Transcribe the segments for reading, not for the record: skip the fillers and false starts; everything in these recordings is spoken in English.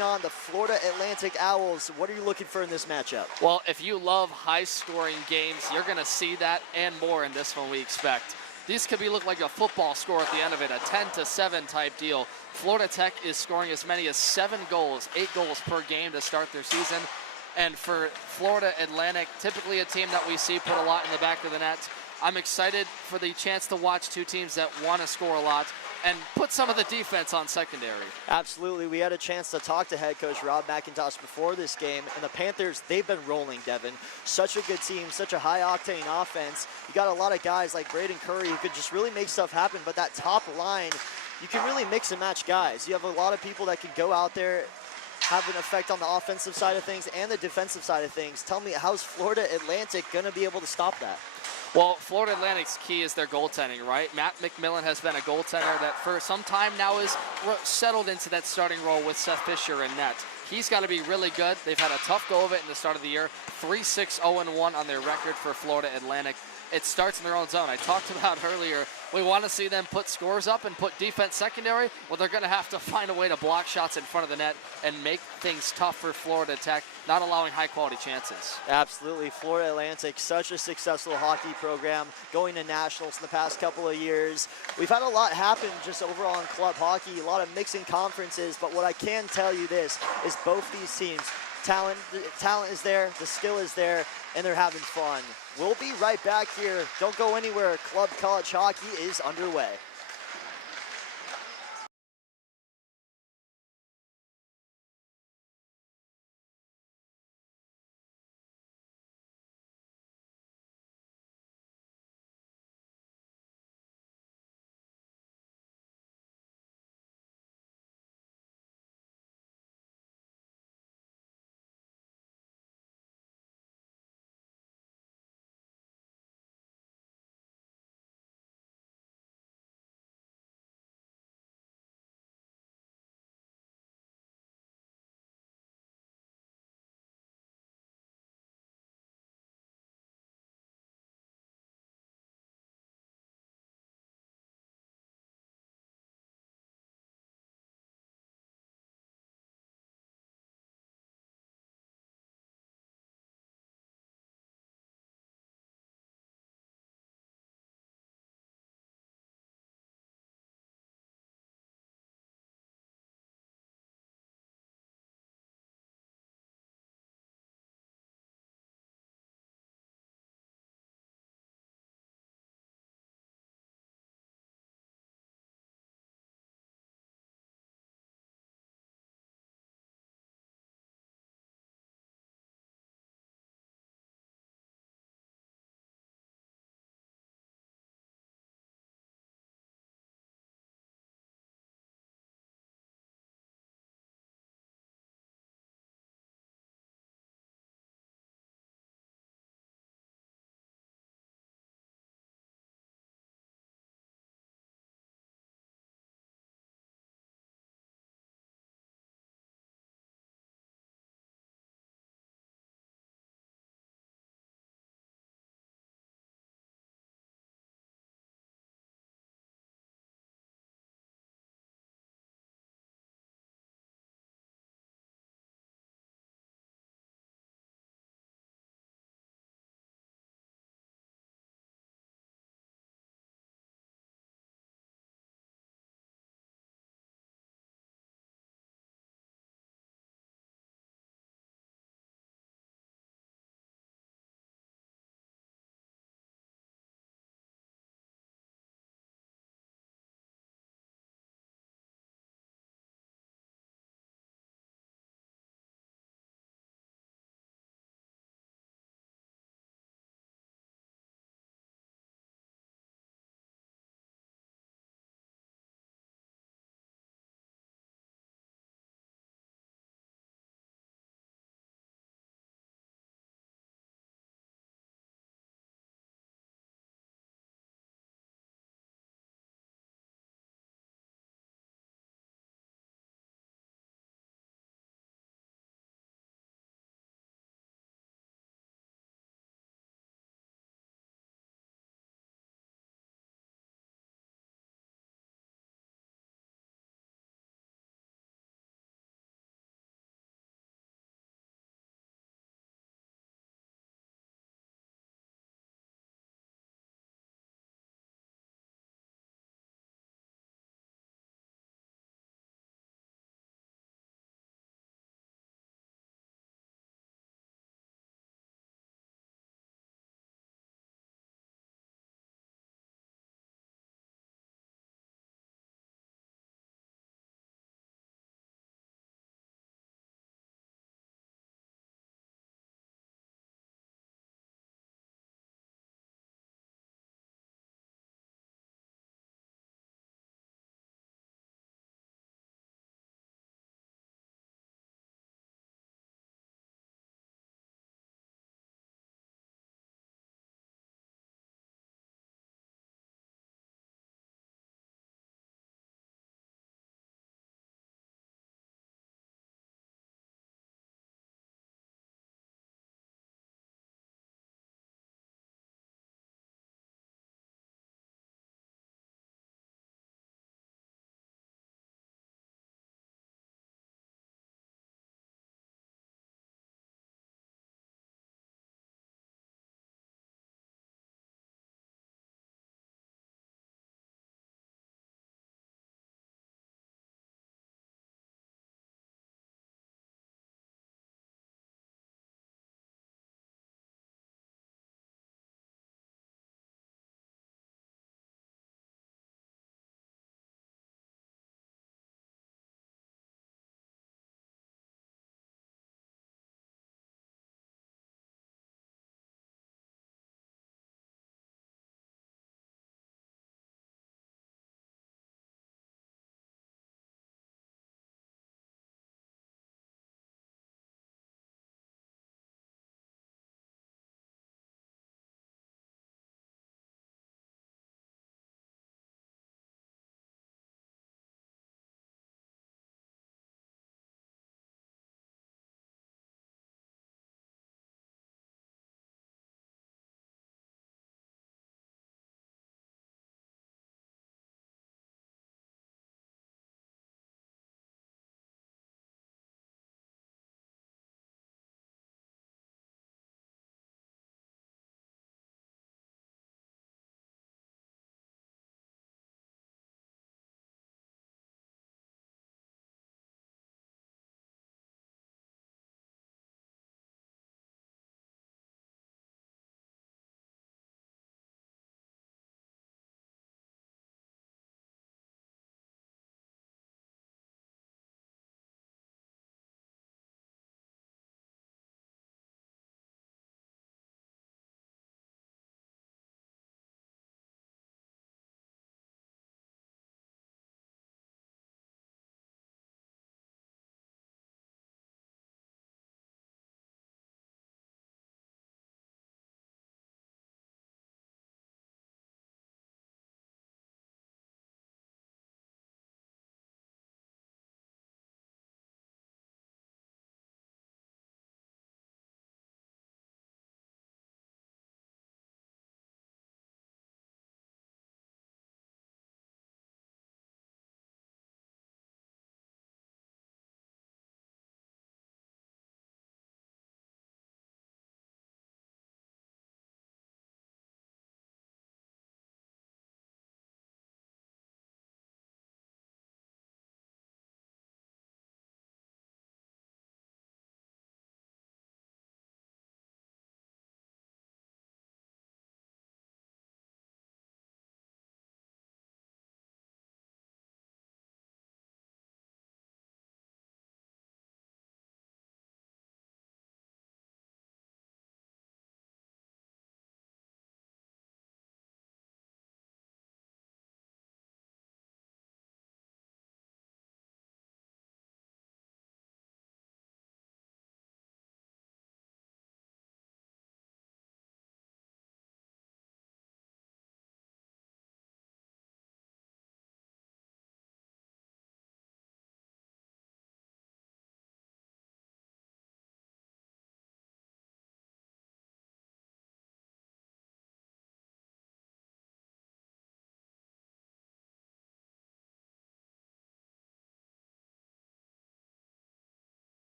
on the Florida Atlantic Owls. What are you looking for in this matchup? Well, if you love high-scoring games, you're going to see that and more in this one, we expect. These could look like a football score at the end of it, a 10-7 type deal. Florida Tech is scoring as many as 7 goals, 8 goals per game to start their season. And for Florida Atlantic, typically a team that we see put a lot in the back of the net. I'm excited for the chance to watch two teams that want to score a lot and put some of the defense on secondary. Absolutely. We had a chance to talk to head coach Rob McIntosh before this game, and the Panthers, they've been rolling, Devin. Such a good team, such a high-octane offense. You got a lot of guys like Braden Curry who could just really make stuff happen, but that top line, you can really mix and match guys. You have a lot of people that can go out there, have an effect on the offensive side of things and the defensive side of things. Tell me, how's Florida Atlantic going to be able to stop that? Well, Florida Atlantic's key is their goaltending, right? Matt McMillan has been a goaltender that for some time now is settled into that starting role with Seth Fisher in net. He's got to be really good. They've had a tough go of it in the start of the year. 3-6-0-1 on their record for Florida Atlantic. It starts in their own zone. I talked about earlier, we want to see them put scores up and put defense secondary. Well, they're going to have to find a way to block shots in front of the net and make things tough for Florida Tech, not allowing high-quality chances. Absolutely. Florida Atlantic, such a successful hockey program, going to nationals in the past couple of years. We've had a lot happen just overall in club hockey, a lot of mixing conferences, but what I can tell you this is both these teams, talent is there, the skill is there, and they're having fun. We'll be right back here. Don't go anywhere. Club college hockey is underway.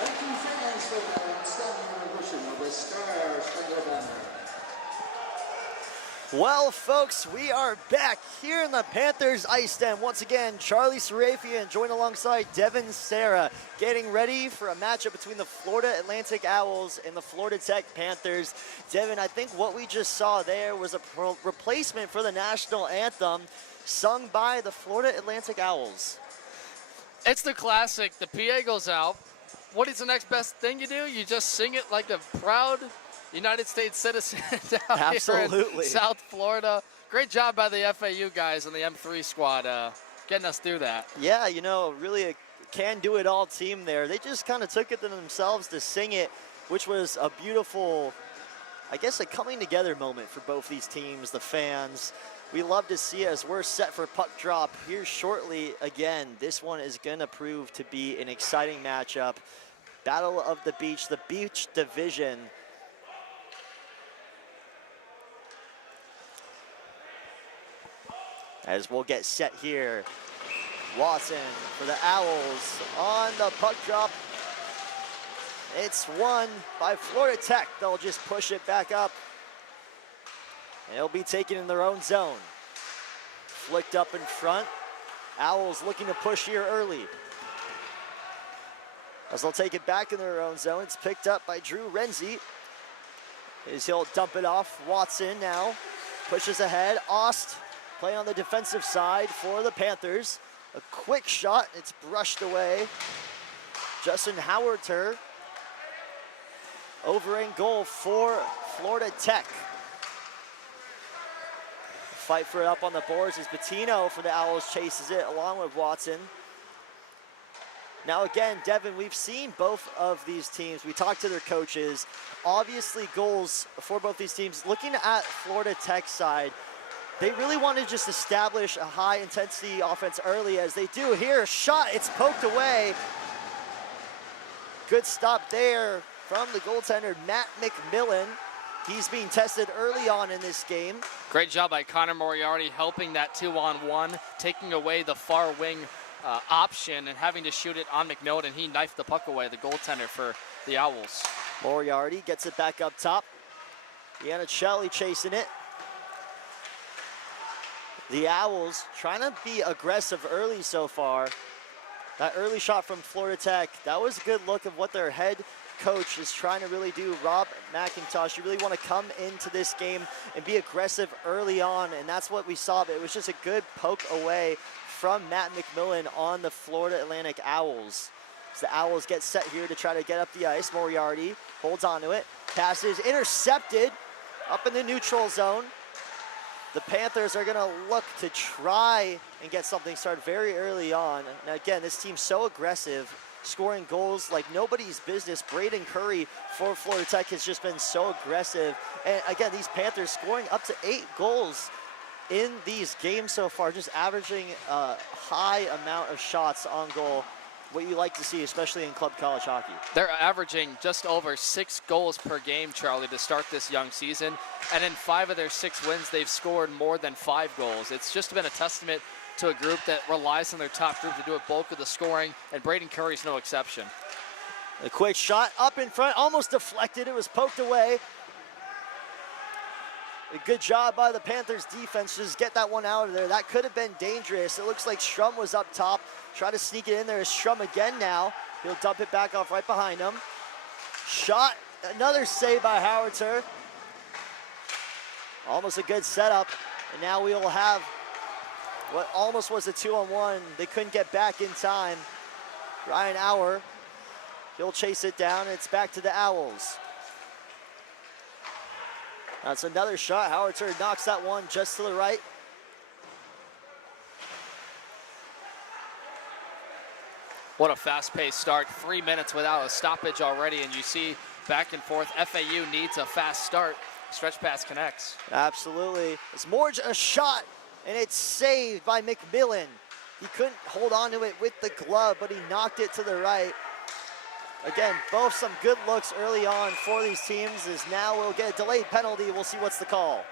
seconds for the standing edition of the Star Spangled Banner. Well, folks, we are back here in the Panthers IceDen. Once again, Charlie Sarafian joined alongside Devin Sarah, getting ready for a matchup between the Florida Atlantic Owls and the Florida Tech Panthers. Devin, I think what we just saw there was a replacement for the national anthem sung by the Florida Atlantic Owls. It's the classic. The PA goes out. What is the next best thing you do? You just sing it like a proud United States citizen down Absolutely. here in South Florida. Great job by the FAU guys and the M3 squad getting us through that. Yeah, you know, really a can-do-it-all team there. They just kind of took it to themselves to sing it, which was a beautiful, I guess, a coming-together moment for both these teams, the fans. We love to see it as we're set for puck drop here shortly. Again, this one is going to prove to be an exciting matchup. Battle of the Beach Division. As we'll get set here. Watson for the Owls on the puck drop. It's won by Florida Tech. They'll just push it back up. And it'll be taken in their own zone. Flicked up in front. Owls looking to push here early. As they'll take it back in their own zone. It's picked up by Drew Renzi. As he'll dump it off. Watson now pushes ahead. Ost playing on the defensive side for the Panthers. A quick shot, it's brushed away. Justin Howard over in goal for Florida Tech. Fight for it up on the boards as Bettino for the Owls chases it along with Watson. Now again, Devin, we've seen both of these teams. We talked to their coaches. Obviously goals for both these teams. Looking at Florida Tech's side, they really want to just establish a high-intensity offense early, as they do here. Shot, it's poked away. Good stop there from the goaltender, Matt McMillan. He's being tested early on in this game. Great job by Connor Moriarty helping that 2-on-1, taking away the far wing option and having to shoot it on McMillan, and he knifed the puck away, the goaltender for the Owls. Moriarty gets it back up top. Iannicelli chasing it. The Owls trying to be aggressive early so far. That early shot from Florida Tech, that was a good look of what their head coach is trying to really do. Rob McIntosh, you really want to come into this game and be aggressive early on, and that's what we saw. But it was just a good poke away from Matt McMillan on the Florida Atlantic Owls. So the Owls get set here to try to get up the ice. Moriarty holds onto it, passes, intercepted up in the neutral zone. The Panthers are gonna look to try and get something started very early on. Now again, this team's so aggressive, scoring goals like nobody's business. Braden Curry for Florida Tech has just been so aggressive. And again, these Panthers scoring up to 8 goals in these games so far, just averaging a high amount of shots on goal. What you like to see, especially in club college hockey. They're averaging just over 6 goals per game, Charlie, to start this young season. And in 5 of their 6 wins, they've scored more than 5 goals. It's just been a testament to a group that relies on their top group to do a bulk of the scoring, and Braden Curry's no exception. A quick shot up in front, almost deflected. It was poked away. A good job by the Panthers defense to just get that one out of there. That could have been dangerous. It looks like Strum was up top. Try to sneak it in there. Strum again now. He'll dump it back off right behind him. Shot, another save by Howardter. Almost a good setup. And now we will have what almost was a 2-on-1. They couldn't get back in time. Ryan Auer, he'll chase it down. It's back to the Owls. That's another shot. Howardter knocks that one just to the right. What a fast-paced start. 3 minutes without a stoppage already, and you see back and forth. FAU needs a fast start. Stretch pass connects. Absolutely. It's Morge, a shot, and it's saved by McMillan. He couldn't hold on to it with the glove, but he knocked it to the right. Again, both some good looks early on for these teams, as now we'll get a delayed penalty. We'll see what's the call.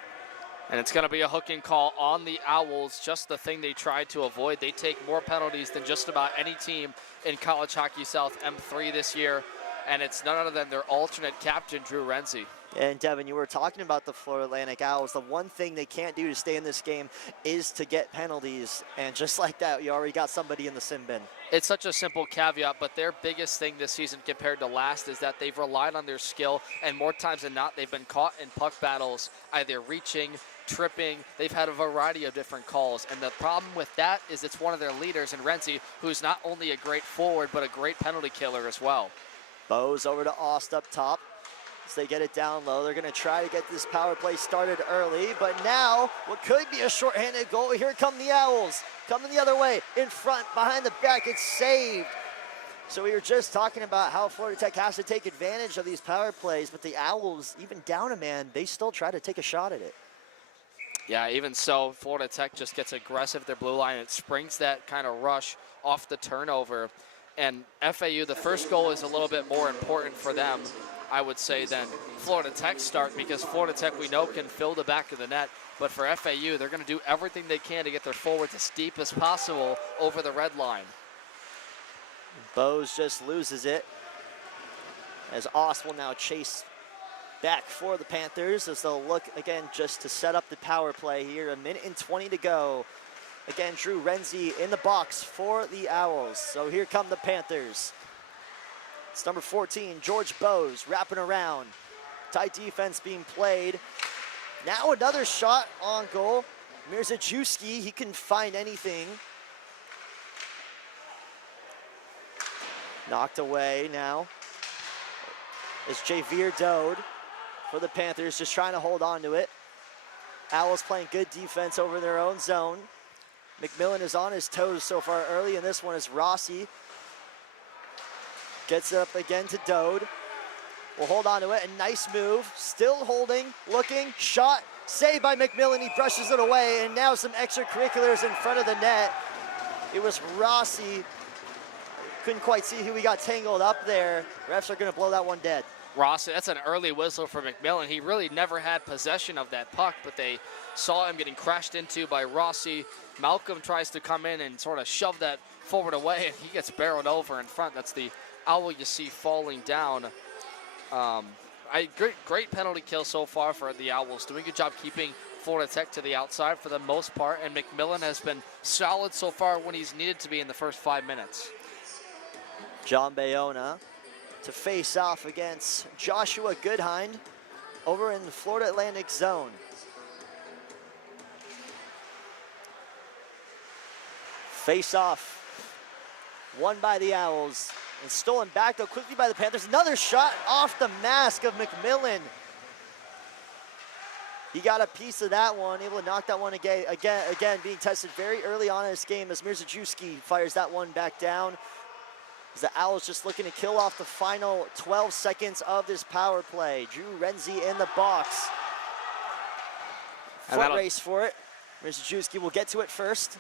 And it's going to be a hooking call on the Owls, just the thing they tried to avoid. They take more penalties than just about any team in College Hockey South M3 this year. and it's none other than their alternate captain, Drew Renzi. And Devin, you were talking about the Florida Atlantic Owls. The one thing they can't do to stay in this game is to get penalties. And just like that, you already got somebody in the sin bin. It's such a simple caveat, but their biggest thing this season compared to last is that they've relied on their skill, and more times than not, they've been caught in puck battles, either reaching, tripping. They've had a variety of different calls, and the problem with that is it's one of their leaders in Renzi, who's not only a great forward, but a great penalty killer as well. Bose over to Ost up top. As they get it down low, they're going to try to get this power play started early, but now what could be a shorthanded goal. Here come the Owls, coming the other way, in front, behind the back. It's saved. So we were just talking about how Florida Tech has to take advantage of these power plays, but the Owls, even down a man, they still try to take a shot at it. Yeah, even so, Florida Tech just gets aggressive at their blue line. It springs that kind of rush off the turnover. And FAU, the first goal is a little bit more important for them, I would say, than Florida Tech's start, because Florida Tech, we know, can fill the back of the net. But for FAU, they're going to do everything they can to get their forwards as deep as possible over the red line. Bose just loses it, as Ost will now chase back for the Panthers, as they'll look again just to set up the power play here. 1:20 to go. Again, Drew Renzi in the box for the Owls. So here come the Panthers. It's number 14, George Bose, wrapping around. Tight defense being played. Now another shot on goal. Mirzajuski, he can find anything. Knocked away now. It's Javier Dode for the Panthers, just trying to hold on to it. Owls playing good defense over their own zone. McMillan is on his toes so far early, and this one is Rossi. Gets it up again to Dode. Will hold on to it, a nice move. Still holding, looking, shot, saved by McMillan. He brushes it away, and now some extracurriculars in front of the net. It was Rossi. Couldn't quite see who he got tangled up there. Refs are gonna blow that one dead. Rossi, that's an early whistle for McMillan. He really never had possession of that puck, but they saw him getting crashed into by Rossi. Malcolm tries to come in and sort of shove that forward away, and he gets barreled over in front. That's the Owl you see falling down. Great penalty kill so far for the Owls. Doing a good job keeping Florida Tech to the outside for the most part, and McMillan has been solid so far when he's needed to be in the first 5 minutes. John Bayona to face off against Joshua Goodhind over in the Florida Atlantic zone. Face off, won by the Owls, and stolen back though quickly by the Panthers. Another shot off the mask of McMillan. He got a piece of that one, able to knock that one again being tested very early on in this game as Mirzajuski fires that one back down. As the Owls just looking to kill off the final 12 seconds of this power play. Drew Renzi in the box. Foot race for it. Mirzajuski will get to it first.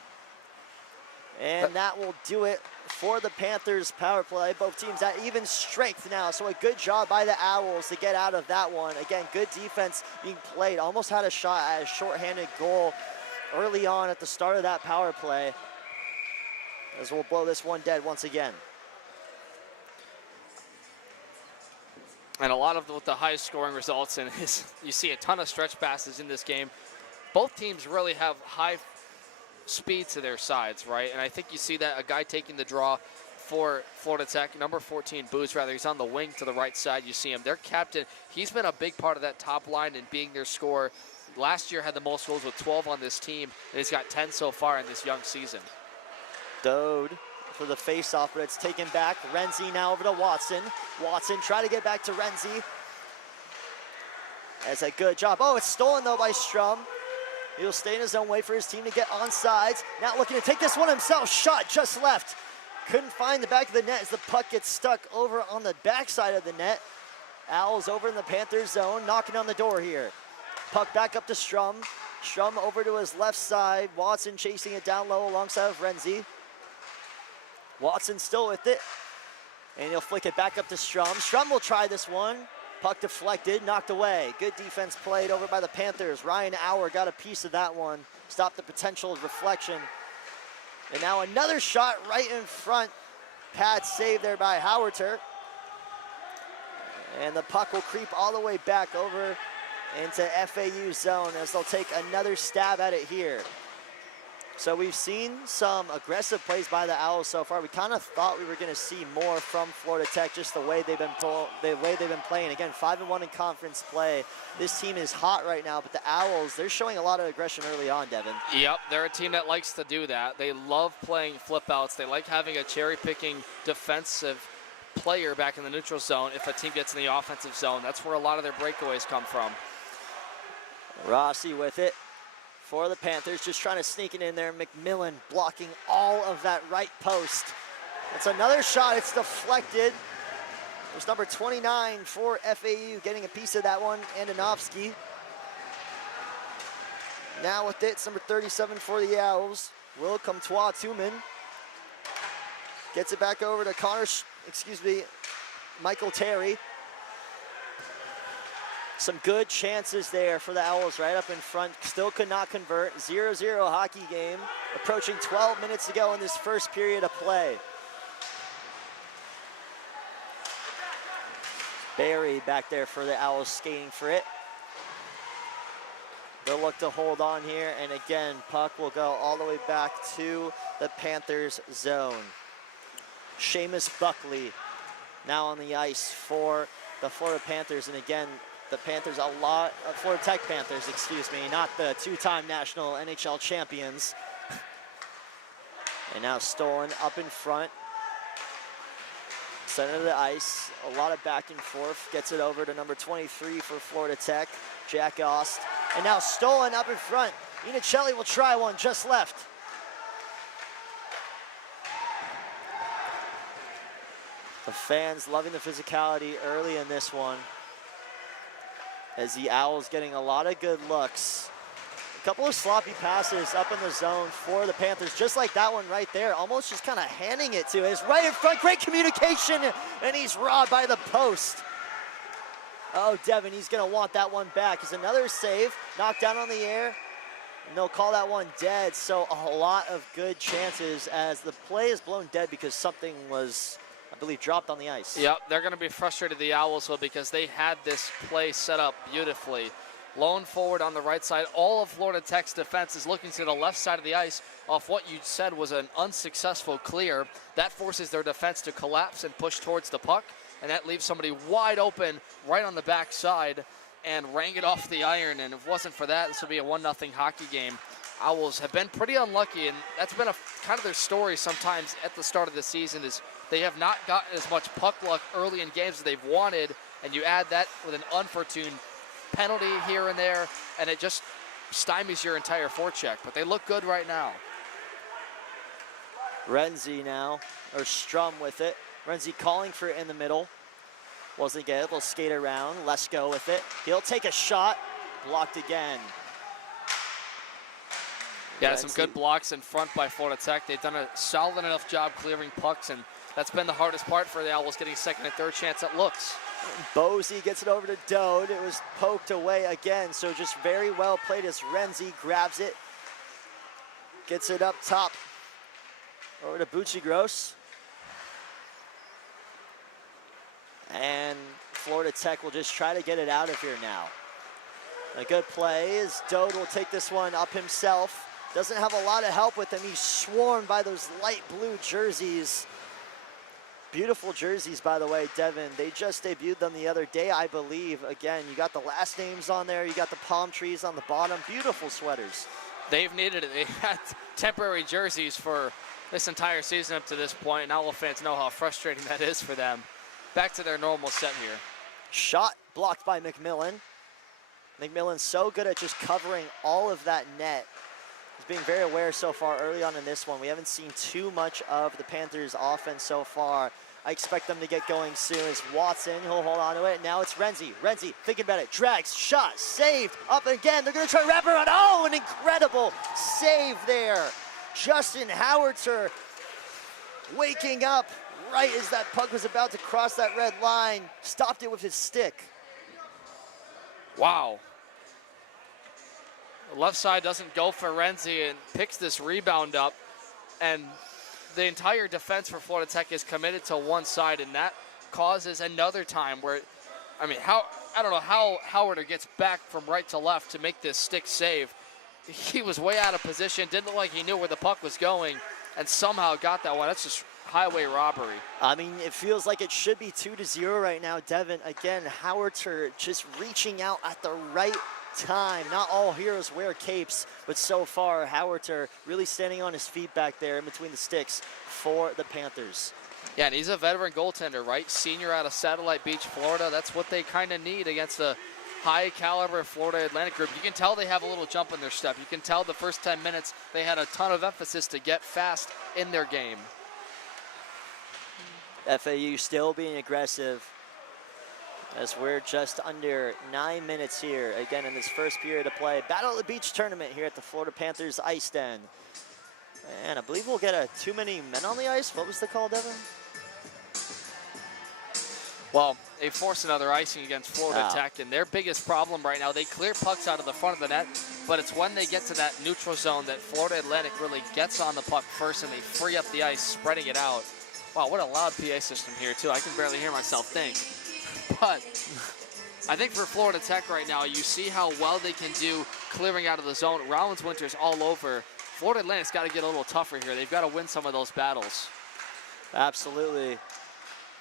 And that will do it for the Panthers power play. Both teams at even strength now. So a good job by the Owls to get out of that one. Again, good defense being played. Almost had a shot at a shorthanded goal early on at the start of that power play. As we'll blow this one dead once again. And a lot of the highest scoring results, and you see a ton of stretch passes in this game. Both teams really have high speed to their sides, right? And I think you see that a guy taking the draw for Florida Tech, number 14, Booz, rather, he's on the wing to the right side. You see him. Their captain, he's been a big part of that top line and being their scorer. Last year had the most goals with 12 on this team, and he's got 10 so far in this young season. Dode for the face-off, but it's taken back. Renzi now over to Watson. Watson try to get back to Renzi. That's a good job. Oh, it's stolen though by Strum. He'll stay in his own way for his team to get on sides. Now looking to take this one himself. Shot just left. Couldn't find the back of the net as the puck gets stuck over on the backside of the net. Owls over in the Panthers zone, knocking on the door here. Puck back up to Strum. Strum over to his left side. Watson chasing it down low alongside of Renzi. Watson still with it. And he'll flick it back up to Strum. Strum will try this one. Puck deflected, knocked away. Good defense played over by the Panthers. Ryan Auer got a piece of that one. Stopped the potential reflection. And now another shot right in front. Pad saved there by Howarter. And the puck will creep all the way back over into FAU zone as they'll take another stab at it here. So we've seen some aggressive plays by the Owls so far. We kind of thought we were going to see more from Florida Tech, just the way they've been playing. Again, 5-1 in conference play. This team is hot right now, but the Owls, they're showing a lot of aggression early on, Devin. Yep, they're a team that likes to do that. They love playing flip outs. They like having a cherry-picking defensive player back in the neutral zone. If a team gets in the offensive zone, that's where a lot of their breakaways come from. Rossi with it for the Panthers, just trying to sneak it in there. McMillan blocking all of that right post. It's another shot, it's deflected. There's number 29 for FAU getting a piece of that one, Andonovsky. Now with it, it's number 37 for the Owls, Will Comtois-Tuman. Gets it back over to Michael Terry. Some good chances there for the Owls right up in front. Still could not convert. 0-0 hockey game. Approaching 12 minutes to go in this first period of play. Barry back there for the Owls skating for it. They'll look to hold on here, and again, puck will go all the way back to the Panthers zone. Seamus Buckley now on the ice for the Florida Panthers, and again, the Panthers, Florida Tech Panthers, excuse me, not the two-time national NHL champions. And now Stolen up in front. Center of the ice, a lot of back and forth. Gets it over to number 23 for Florida Tech, Jack Ost. And now Stolen up in front. Inicelli will try one just left. The fans loving the physicality early in this one, as the Owls getting a lot of good looks. A couple of sloppy passes up in the zone for the Panthers, just like that one right there, almost just kind of handing it to us right in front. Great communication, and he's robbed by the post. Oh, Devin, he's gonna want that one back. It's another save, knocked down on the air, and they'll call that one dead. So a lot of good chances as the play is blown dead because something was, I believe, dropped on the ice. Yep, they're going to be frustrated, the Owls will, because they had this play set up beautifully. Lone forward on the right side. All of Florida Tech's defense is looking to the left side of the ice off what you said was an unsuccessful clear. That forces their defense to collapse and push towards the puck, and that leaves somebody wide open right on the back side and rang it off the iron. And if it wasn't for that, this would be a 1-0 hockey game. Owls have been pretty unlucky, and that's been a kind of their story sometimes at the start of the season, is they have not gotten as much puck luck early in games as they've wanted, and you add that with an unfortunate penalty here and there, and it just stymies your entire forecheck. But they look good right now. Renzi now, or Strum with it. Renzi calling for it in the middle. Wasn't good, they'll skate around. Lesko with it. He'll take a shot, blocked again. Yeah, some good blocks in front by Florida Tech. They've done a solid enough job clearing pucks, and that's been the hardest part for the Owls, getting second and third chance at looks. Bosey gets it over to Dode. It was poked away again, so just very well played as Renzi grabs it. Gets it up top. Over to Bucci-Gross. And Florida Tech will just try to get it out of here now. A good play as Dode will take this one up himself. Doesn't have a lot of help with him. He's swarmed by those light blue jerseys. Beautiful jerseys, by the way, Devin. They just debuted them the other day, I believe. Again, you got the last names on there. You got the palm trees on the bottom. Beautiful sweaters. They've needed it. They've had temporary jerseys for this entire season up to this point, and Owl fans know how frustrating that is for them. Back to their normal set here. Shot blocked by McMillan. McMillan's so good at just covering all of that net. He's being very aware so far early on in this one. We haven't seen too much of the Panthers offense so far. I expect them to get going soon. As Watson, he'll hold on to it. Now it's Renzi. Renzi thinking about it. Drags, shot, saved, up again. They're gonna try to wrap around. Oh, an incredible save there. Justin Howardter waking up right as that puck was about to cross that red line. Stopped it with his stick. Wow. The left side doesn't go for Renzi and picks this rebound up, and the entire defense for Florida Tech is committed to one side, and that causes another time where I mean, I don't know how Howard gets back from right to left to make this stick save. He was way out of position, didn't look like he knew where the puck was going, and somehow got that one. That's just highway robbery. I mean, it feels like it should be 2-0 right now, Devin. Again, Howard just reaching out at the right time. Not all heroes wear capes, but so far, Howard really standing on his feet back there in between the sticks for the Panthers. Yeah, and he's a veteran goaltender, right? Senior out of Satellite Beach, Florida. That's what they kind of need against a high-caliber Florida Atlantic group. You can tell they have a little jump in their step. You can tell the first 10 minutes they had a ton of emphasis to get fast in their game. FAU still being aggressive as we're just under 9 minutes here. Again, in this first period of play. Battle of the Beach tournament here at the Florida Panthers IceDen. And I believe we'll get a too many men on the ice. What was the call, Devin? Well, they forced another icing against Florida Tech, and their biggest problem right now, they clear pucks out of the front of the net, but it's when they get to that neutral zone that Florida Atlantic really gets on the puck first, and they free up the ice, spreading it out. Wow, what a loud PA system here, too. I can barely hear myself think. But I think for Florida Tech right now, you see how well they can do clearing out of the zone. Rollins Winter's all over. Florida Atlantic's got to get a little tougher here. They've got to win some of those battles. Absolutely.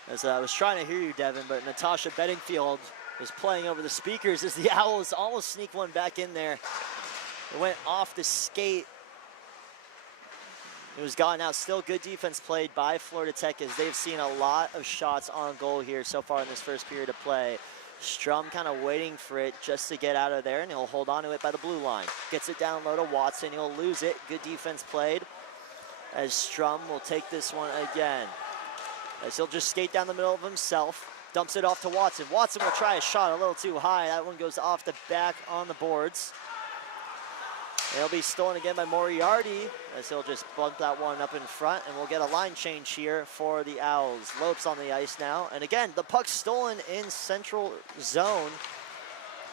As I was trying to hear you, Devin, but Natasha Bedingfield is playing over the speakers as the Owls almost sneak one back in there. It went off the skate. It was gone out. Still good defense played by Florida Tech as they've seen a lot of shots on goal here so far in this first period of play. Strum kind of waiting for it just to get out of there, and he'll hold on to it by the blue line. Gets it down low to Watson. He'll lose it. Good defense played as Strum will take this one again. As he'll just skate down the middle of himself. Dumps it off to Watson. Watson will try a shot a little too high. That one goes off the back on the boards. It'll be stolen again by Moriarty as he'll just bump that one up in front, and we'll get a line change here for the Owls. Lopes on the ice now, and again, the puck's stolen in central zone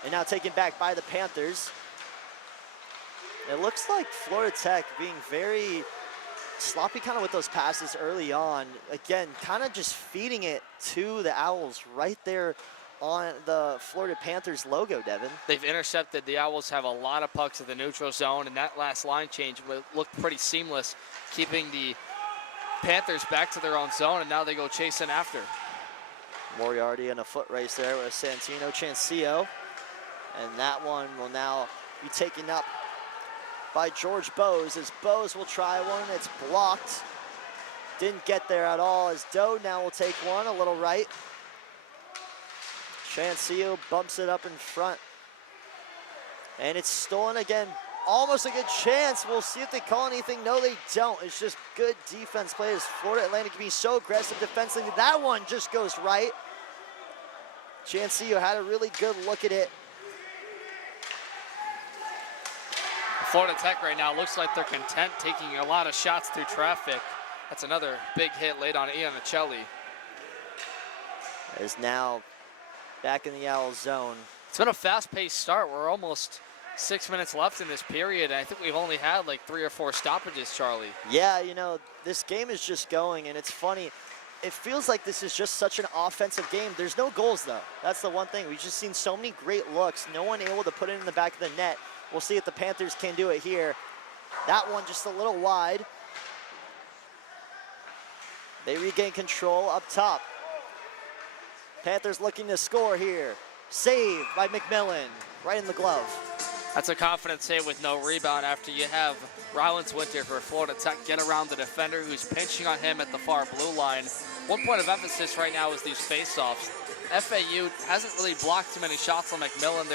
and now taken back by the Panthers. It looks like Florida Tech being very sloppy kind of with those passes early on. Again, kind of just feeding it to the Owls right there on the Florida Panthers logo, Devin. They've intercepted. The Owls have a lot of pucks at the neutral zone, and that last line change looked pretty seamless, keeping the Panthers back to their own zone, and now they go chasing after. Moriarty in a foot race there with Santino Chancio, and that one will now be taken up by George Bose as Bose will try one. It's blocked. Didn't get there at all as Doe now will take one a little right. Chancio bumps it up in front. And it's stolen again. Almost a good chance. We'll see if they call anything. No, they don't. It's just good defense play as Florida Atlantic being so aggressive defensively. That one just goes right. Chancio had a really good look at it. Florida Tech right now looks like they're content taking a lot of shots through traffic. That's another big hit laid on Iannicelli. Is now back in the Owls zone. It's been a fast-paced start. We're almost 6 minutes left in this period. I think we've only had like 3 or 4 stoppages, Charlie. Yeah, you know, this game is just going, and it's funny. It feels like this is just such an offensive game. There's no goals, though. That's the one thing. We've just seen so many great looks. No one able to put it in the back of the net. We'll see if the Panthers can do it here. That one just a little wide. They regain control up top. Panthers looking to score here. Saved by McMillan, right in the glove. That's a confident save with no rebound after you have Rollins Winter for Florida Tech get around the defender who's pinching on him at the far blue line. One point of emphasis right now is these face-offs. FAU hasn't really blocked too many shots on McMillan.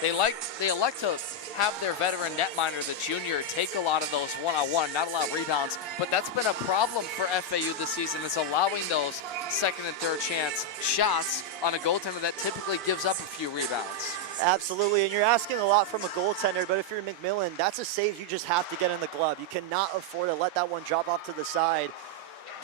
They elect to have their veteran netminder, the junior, take a lot of those one-on-one, not a lot of rebounds. But that's been a problem for FAU this season, is allowing those second and third chance shots on a goaltender that typically gives up a few rebounds. Absolutely, and you're asking a lot from a goaltender, but if you're McMillan, that's a save you just have to get in the glove. You cannot afford to let that one drop off to the side.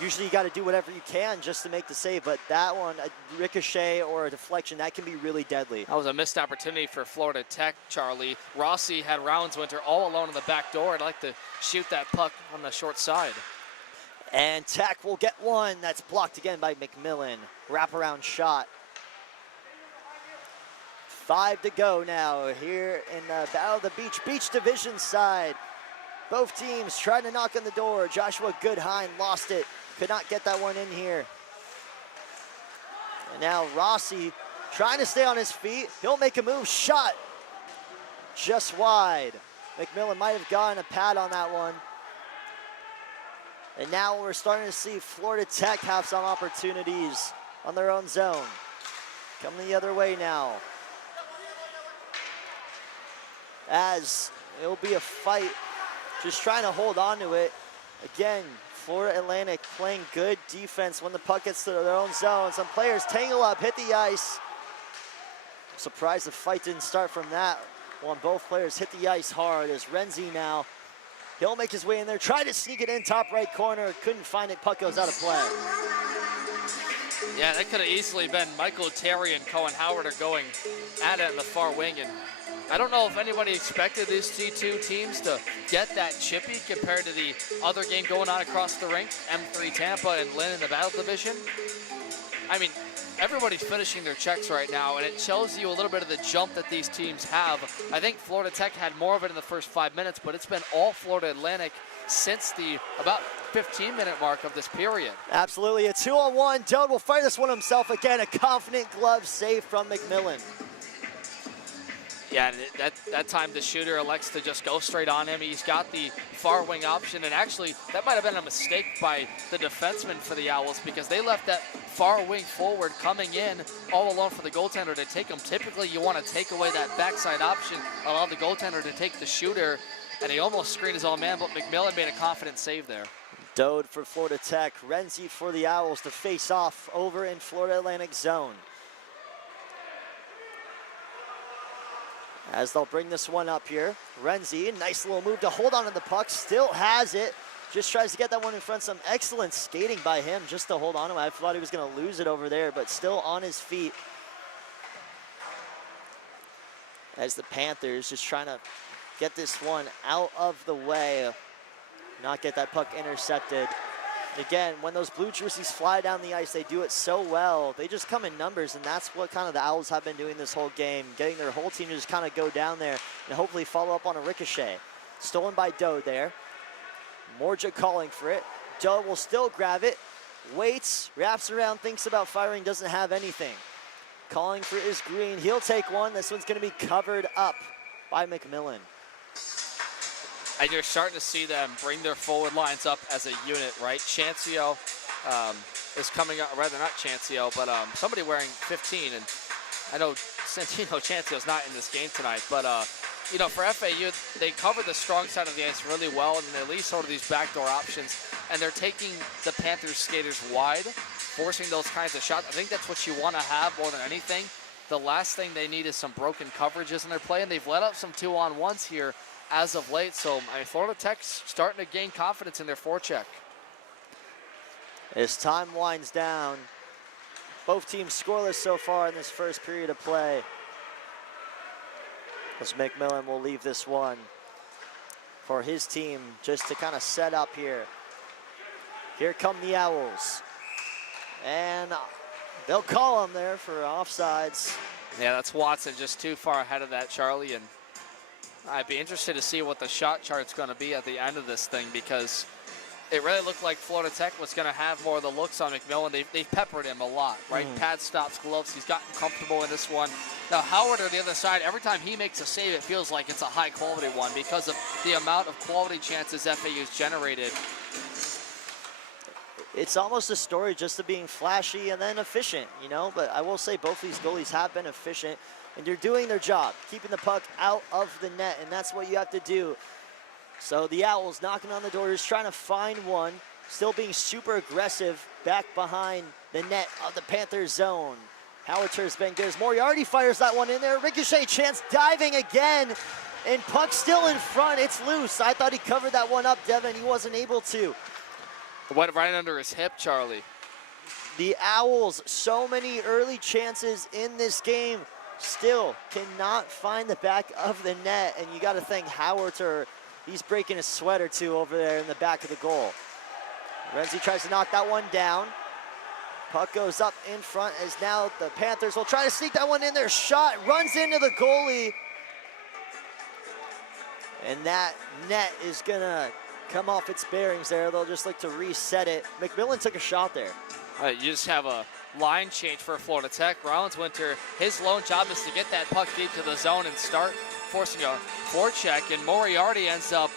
Usually you got to do whatever you can just to make the save, but that one, a ricochet or a deflection, that can be really deadly. That was a missed opportunity for Florida Tech, Charlie. Rossi had Rollins Winter all alone in the back door. I'd like to shoot that puck on the short side. And Tech will get one. That's blocked again by McMillan. Wraparound shot. 5 to go now here in the Battle of the Beach Division side. Both teams trying to knock on the door. Joshua Goodhine lost it. Could not get that one in here. And now Rossi trying to stay on his feet. He'll make a move. Shot just wide. McMillan might have gotten a pad on that one. And now we're starting to see Florida Tech have some opportunities on their own zone. Coming the other way now. As it'll be a fight, just trying to hold on to it. Again, Florida Atlantic playing good defense when the puck gets to their own zone. Some players tangle up, hit the ice. I'm surprised the fight didn't start from that one. Both players hit the ice hard as Renzi now, he'll make his way in there, try to sneak it in top right corner, couldn't find it, puck goes out of play. Yeah, that could have easily been Michael Terry and Cohen Howard are going at it in the far wing. And I don't know if anybody expected these two teams to get that chippy compared to the other game going on across the rink, M3 Tampa and Lynn in the Battle Division. I mean, everybody's finishing their checks right now, and it shows you a little bit of the jump that these teams have. I think Florida Tech had more of it in the first 5 minutes, but it's been all Florida Atlantic since the about 15-minute mark of this period. Absolutely, a 2-on-1. Dode will fire this one himself again. A confident glove save from McMillan. Yeah, that time the shooter elects to just go straight on him. He's got the far wing option, and actually that might have been a mistake by the defenseman for the Owls because they left that far wing forward coming in all alone for the goaltender to take him. Typically you want to take away that backside option, allow the goaltender to take the shooter, and he almost screened his own man, but McMillan made a confident save there. Dode for Florida Tech, Renzi for the Owls to face off over in Florida Atlantic zone. As they'll bring this one up here. Renzi, nice little move to hold on to the puck, still has it. Just tries to get that one in front. Some excellent skating by him just to hold on to it. I thought he was gonna lose it over there, but still on his feet. As the Panthers just trying to get this one out of the way, not get that puck intercepted. Again, when those blue jerseys fly down the ice, they do it so well. They just come in numbers, and that's what kind of the Owls have been doing this whole game, getting their whole team to just kind of go down there and hopefully follow up on a ricochet. Stolen by Dode there. Morja calling for it. Dode will still grab it, waits, wraps around, thinks about firing, doesn't have anything. Calling for is Green. He'll take one. This one's going to be covered up by McMillan. And you're starting to see them bring their forward lines up as a unit, right? Chancio is coming up, rather not Chancio, but somebody wearing 15. And I know Santino Chancio's not in this game tonight, but you know, for FAU, they cover the strong side of the ice really well, and they leave sort of these backdoor options, and they're taking the Panthers skaters wide, forcing those kinds of shots. I think that's what you want to have more than anything. The last thing they need is some broken coverages in their play, and they've let up some 2-on-1s here as of late. So I mean, Florida Tech's starting to gain confidence in their forecheck. As time winds down, both teams scoreless so far in this first period of play. As McMillan will leave this one for his team just to kind of set up here. Here come the Owls. And they'll call them there for offsides. Yeah, that's Watson just too far ahead of that, Charlie. And I'd be interested to see what the shot chart's going to be at the end of this thing, because it really looked like Florida Tech was going to have more of the looks on McMillan. They've peppered him a lot, right? Pad stops, gloves. He's gotten comfortable in this one. Now, Howard on the other side, every time he makes a save, it feels like it's a high-quality one because of the amount of quality chances FAU's generated. It's almost a story just of being flashy and then efficient, you know? But I will say both these goalies have been efficient, and they're doing their job, keeping the puck out of the net, and that's what you have to do. So the Owls knocking on the door, just trying to find one, still being super aggressive back behind the net of the Panthers zone. Howard's been good as Moriarty fires that one in there. Ricochet chance, diving again, and puck still in front. It's loose. I thought he covered that one up, Devin. He wasn't able to. It went right under his hip, Charlie. The Owls, so many early chances in this game, still cannot find the back of the net, and you got to thank Howard. He's breaking his sweat or two over there in the back of the goal. Renzi tries to knock that one down. Puck goes up in front as now the Panthers will try to sneak that one in there. Shot runs into the goalie. And that net is gonna come off its bearings there. They'll just look to reset it. McMillan took a shot there. You just have a line change for Florida Tech. Rollins Winter, his lone job is to get that puck deep to the zone and start forcing a forecheck, and Moriarty ends up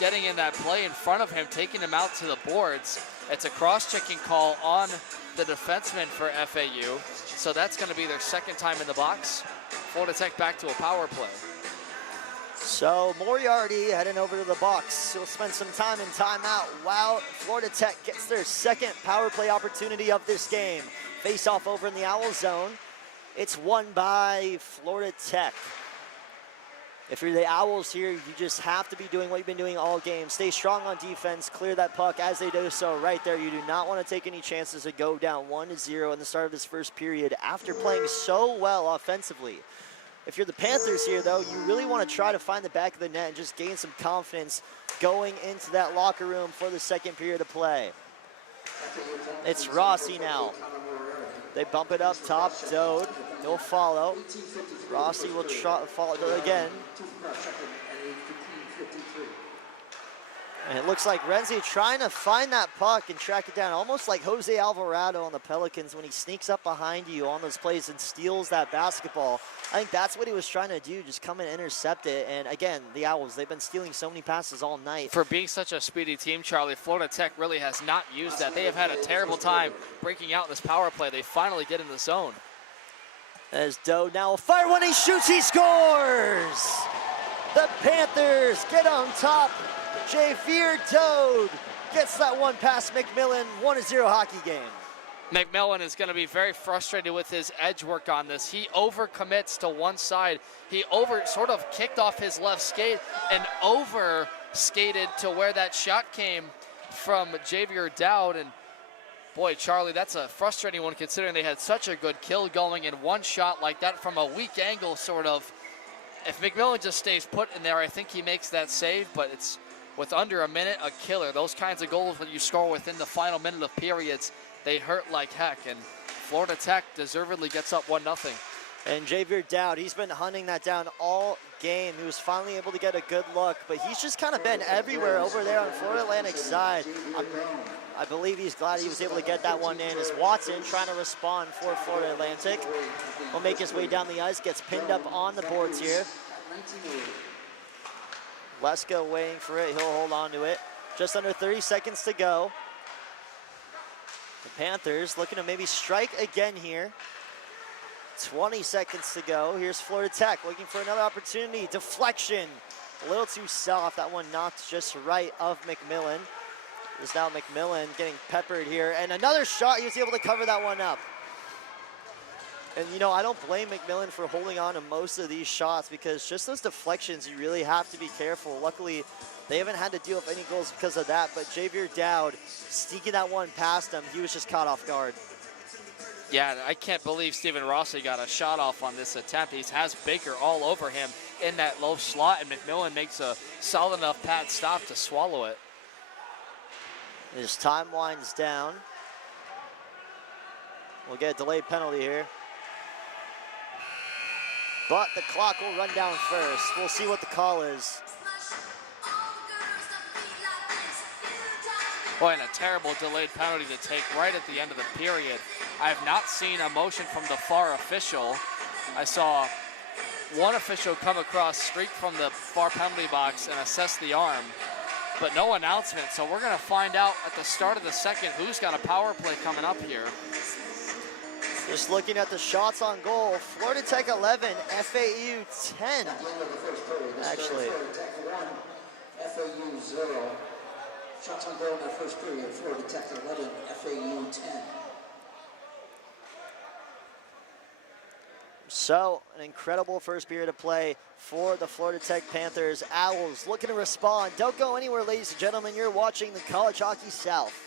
getting in that play in front of him, taking him out to the boards. It's a cross-checking call on the defenseman for FAU, so that's going to be their second time in the box. Florida Tech back to a power play. So Moriarty heading over to the box. He'll spend some time in timeout while Florida Tech gets their second power play opportunity of this game. Face off over in the Owl zone. It's won by Florida Tech. If you're the Owls here, you just have to be doing what you've been doing all game. Stay strong on defense, clear that puck as they do so right there. You do not want to take any chances to go down 1-0 in the start of this first period after playing so well offensively. If you're the Panthers here, though, you really want to try to find the back of the net and just gain some confidence going into that locker room for the second period of play. It's Rossi now. They bump it up top. Dode, he'll follow. Rossi will follow again. And it looks like Renzi trying to find that puck and track it down, almost like Jose Alvarado on the Pelicans when he sneaks up behind you on those plays and steals that basketball. I think that's what he was trying to do, just come and intercept it. And again, the Owls, they've been stealing so many passes all night. For being such a speedy team, Charlie, Florida Tech really has not used that. They have had a terrible time breaking out in this power play. They finally get in the zone. As Doe now will fire when he shoots, he scores! The Panthers get on top. Javier Dode gets that one past McMillan. 1-0 hockey game. McMillan is going to be very frustrated with his edge work on this. He overcommits to one side. He sort of kicked off his left skate and over skated to where that shot came from Javier Dowd. And boy, Charlie, that's a frustrating one considering they had such a good kill going in one shot like that from a weak angle sort of. If McMillan just stays put in there, I think he makes that save, but it's with under a minute, a killer. Those kinds of goals when you score within the final minute of periods, they hurt like heck, and Florida Tech deservedly gets up 1-0. And Javier Dowd, he's been hunting that down all game. He was finally able to get a good look, but he's just kind of been everywhere over there on Florida Atlantic's side. I believe he's glad he was able to get that one in as Watson trying to respond for Florida Atlantic. Will make his way down the ice, gets pinned up on the boards here. Leska waiting for it, he'll hold on to it. Just under 30 seconds to go. The Panthers looking to maybe strike again here. 20 seconds to go. Here's Florida Tech looking for another opportunity. Deflection, a little too soft. That one knocked just right of McMillan. There's now McMillan getting peppered here. And another shot, he was able to cover that one up. And you know, I don't blame McMillan for holding on to most of these shots because just those deflections, you really have to be careful. Luckily, they haven't had to deal with any goals because of that, but Javier Dowd sneaking that one past him, he was just caught off guard. Yeah, I can't believe Steven Rossi got a shot off on this attempt. He has Baker all over him in that low slot, and McMillan makes a solid enough pad stop to swallow it. His time winds down. We'll get a delayed penalty here. But the clock will run down first. We'll see what the call is. Boy, and a terrible delayed penalty to take right at the end of the period. I have not seen a motion from the far official. I saw one official come across, streak from the far penalty box and assess the arm, but no announcement. So we're gonna find out at the start of the second who's got a power play coming up here. Just looking at the shots on goal, Florida Tech 11, FAU 10. Actually. FAU 0. Shots on goal in the first period, Florida Tech 11, FAU 10. So, an incredible first period of play for the Florida Tech Panthers. Owls looking to respond. Don't go anywhere, ladies and gentlemen. You're watching the College Hockey South.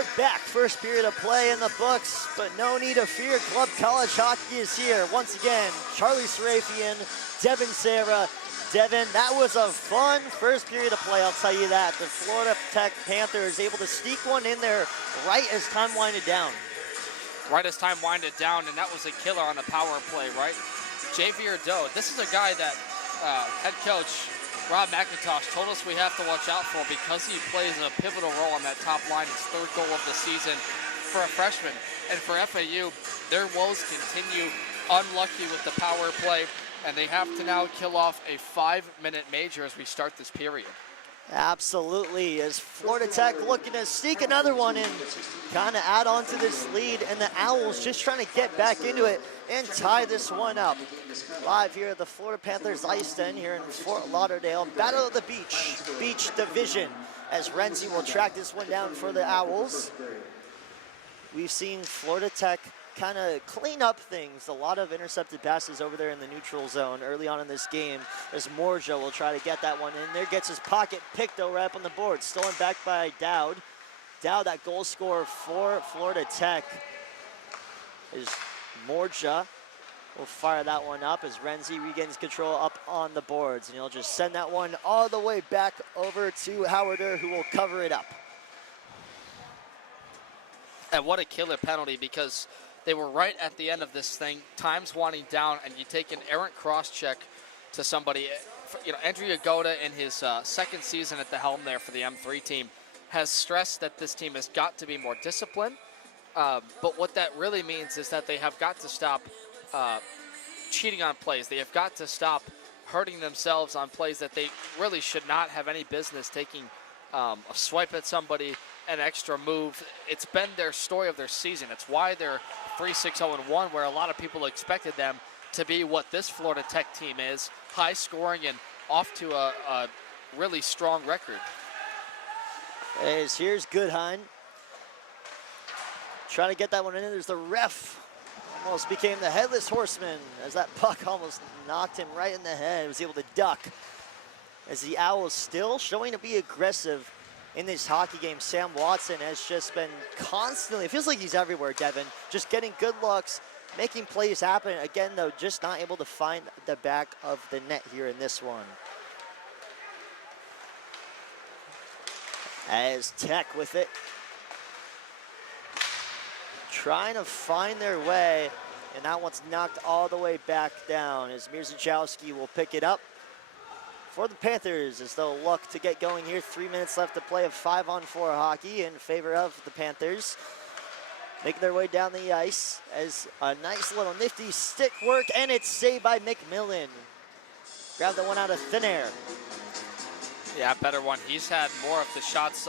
We're back. First period of play in the books, but no need to fear. Club college hockey is here. Once again, Charlie Sarafian, Devin Serra. Devin, that was a fun first period of play, I'll tell you that. The Florida Tech Panthers able to sneak one in there right as time winded down. Right as time winded down, and that was a killer on the power play, right? Javier Doe, this is a guy that head coach Rob McIntosh told us we have to watch out for because he plays a pivotal role on that top line, his third goal of the season for a freshman. And for FAU, their woes continue, unlucky with the power play, and they have to now kill off a 5-minute major as we start this period. Absolutely, as Florida Tech looking to sneak another one in, kind of add on to this lead, and the Owls just trying to get back into it and tie this one up. Live here at the Florida Panthers IceDen here in Fort Lauderdale, Battle of the Beach Division, as Renzi will track this one down for the Owls. We've seen Florida Tech kind of clean up things. A lot of intercepted passes over there in the neutral zone early on in this game, as Morja will try to get that one in there. Gets his pocket picked though right up on the board. Stolen back by Dowd. Dowd, that goal scorer for Florida Tech, is Morja. Will fire that one up as Renzi regains control up on the boards. And he'll just send that one all the way back over to Howarder, who will cover it up. And what a killer penalty, because they were right at the end of this thing, time's winding down, and you take an errant cross-check to somebody. You know, Andrew Yagoda in his second season at the helm there for the M3 team has stressed that this team has got to be more disciplined. But what that really means is that they have got to stop cheating on plays. They have got to stop hurting themselves on plays that they really should not have any business taking a swipe at somebody, an extra move. It's been their story of their season. It's why they're 3-6-0-1, where a lot of people expected them to be what this Florida Tech team is, high scoring and off to a really strong record. As here's Goodhine. Trying to get that one in. There's the ref. Almost became the headless horseman as that puck almost knocked him right in the head. He was able to duck. As the Owls still showing to be aggressive in this hockey game. Sam Watson has just been constantly, it feels like he's everywhere, Devin, just getting good looks, making plays happen. Again, though, just not able to find the back of the net here in this one. As Tech with it, trying to find their way, and that one's knocked all the way back down as Mirzachowski will pick it up for the Panthers as they'll look to get going here. 3 minutes left to play of 5-on-4 hockey in favor of the Panthers. Making their way down the ice as a nice little nifty stick work, and it's saved by McMillan. Grab the one out of thin air. Yeah, better one. He's had more of the shots.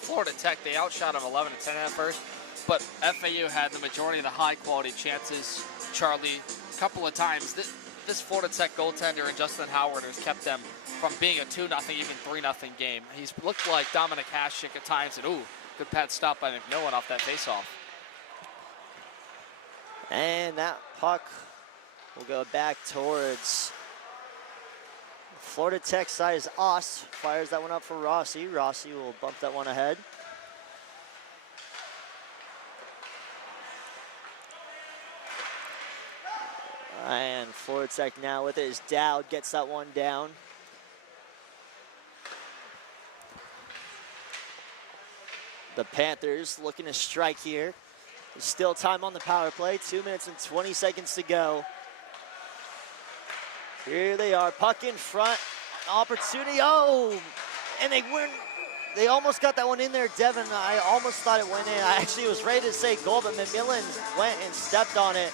Florida Tech, they outshot him 11-10 at first, but FAU had the majority of the high-quality chances. Charlie, a couple of times. This Florida Tech goaltender and Justin Howard has kept them from being a 2-0, even 3-0 game. He's looked like Dominic Hasek at times, and ooh, good pad stop by McMillan off that faceoff. And that puck will go back towards Florida Tech side as Oss fires that one up for Rossi. Rossi will bump that one ahead. And Florida Tech now with it as Dowd gets that one down. The Panthers looking to strike here. There's still time on the power play. 2 minutes and 20 seconds to go. Here they are, puck in front, opportunity, oh! And they almost got that one in there, Devin. I almost thought it went in. I actually was ready to say goal, but McMillan went and stepped on it.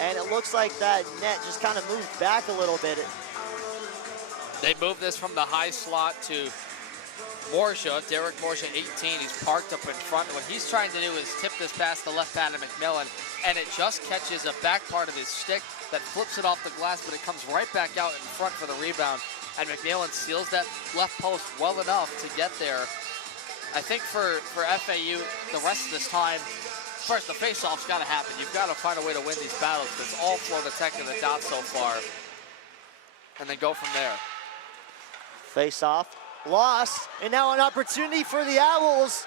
And it looks like that net just kind of moved back a little bit. They moved this from the high slot to Morja, Derek Morja, 18. He's parked up in front. What he's trying to do is tip this past the left pad of McMillan, and it just catches a back part of his stick that flips it off the glass, but it comes right back out in front for the rebound. And McMillan seals that left post well enough to get there. I think for FAU, the rest of this time, first, the face-off's got to happen. You've got to find a way to win these battles because all Florida Tech in the dot so far. And then go from there. Face-off, lost, and now an opportunity for the Owls.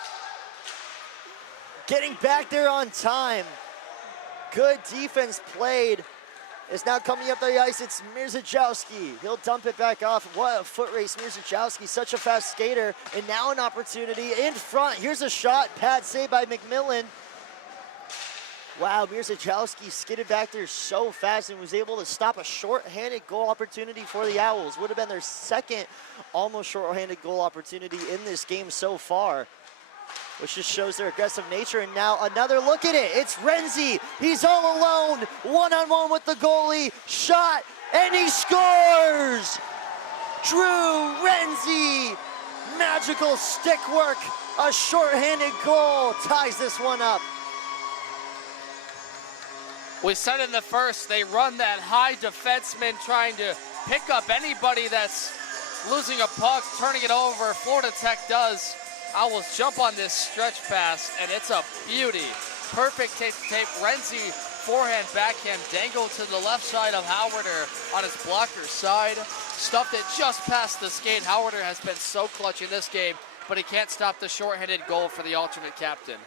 getting back there on time. Good defense played. It's now coming up the ice. It's Mirzajowski. He'll dump it back off. What a foot race. Mirzajowski, such a fast skater. And now an opportunity in front. Here's a shot. Pad saved by McMillan. Wow, Mirzajowski skidded back there so fast and was able to stop a short-handed goal opportunity for the Owls. Would have been their second almost short-handed goal opportunity in this game so far, which just shows their aggressive nature. And now another look at it. It's Renzi. He's all alone, one-on-one with the goalie. Shot, and he scores! Drew Renzi. Magical stick work. A short-handed goal ties this one up. We said in the first, they run that high defenseman trying to pick up anybody that's losing a puck, turning it over. Florida Tech does. Owls jump on this stretch pass, and it's a beauty. Perfect tape. Renzi, forehand, backhand, dangle to the left side of Howarder on his blocker's side. Stuffed it just past the skate. Howarder has been so clutch in this game, but he can't stop the shorthanded goal for the alternate captain.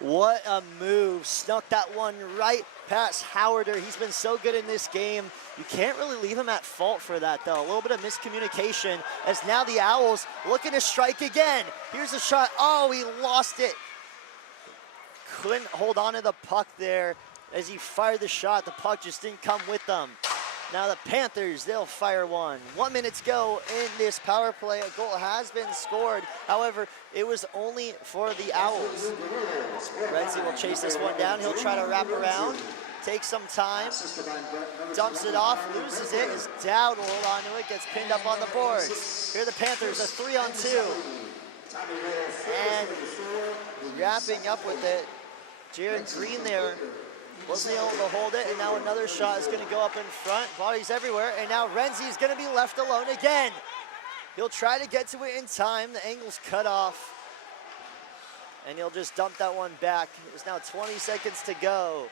What a move. Snuck that one right past Howarder. He's been so good in this game. You can't really leave him at fault for that, though. A little bit of miscommunication as now the Owls looking to strike again. Here's a shot. Oh, he lost it. Couldn't hold on to the puck there as he fired the shot. The puck just didn't come with them. Now the Panthers, they'll fire one. 1 minute to go in this power play. A goal has been scored. However, it was only for the Owls. Renzi will chase this one down. He'll try to wrap around. Takes some time. Dumps it off, loses it. Is down, will hold on to it. Gets pinned up on the boards. Here are the Panthers, a 3-on-2. And wrapping up with it, Jared Green there. Wasn't able to hold it, and now another shot is going to go up in front. Bodies everywhere, and now Renzi is going to be left alone again. He'll try to get to it in time. The angle's cut off, and he'll just dump that one back. There's now 20 seconds to go.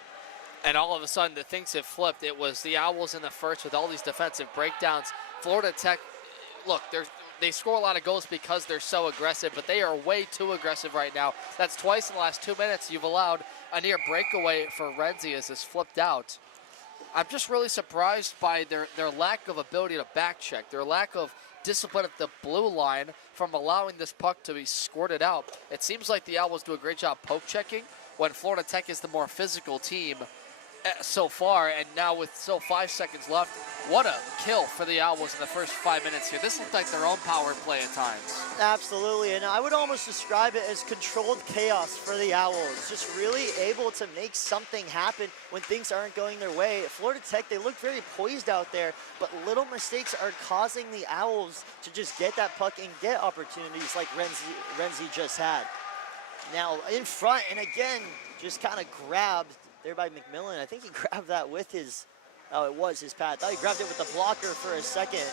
And all of a sudden, the things have flipped. It was the Owls in the first with all these defensive breakdowns. Florida Tech, look, they score a lot of goals because they're so aggressive, but they are way too aggressive right now. That's twice in the last 2 minutes you've allowed a near breakaway for Renzi as this flipped out. I'm just really surprised by their lack of ability to back check, their lack of discipline at the blue line from allowing this puck to be squirted out. It seems like the Owls do a great job poke checking when Florida Tech is the more physical team so far, and now with still 5 seconds left, what a kill for the Owls in the first 5 minutes here. This looked like their own power play at times. Absolutely, and I would almost describe it as controlled chaos for the Owls. Just really able to make something happen when things aren't going their way. Florida Tech, they look very poised out there, but little mistakes are causing the Owls to just get that puck and get opportunities like Renzi just had. Now in front, and again, just kind of grabbed there by McMillan. I think he grabbed that with his, oh, it was his pad. I thought he grabbed it with the blocker for a second.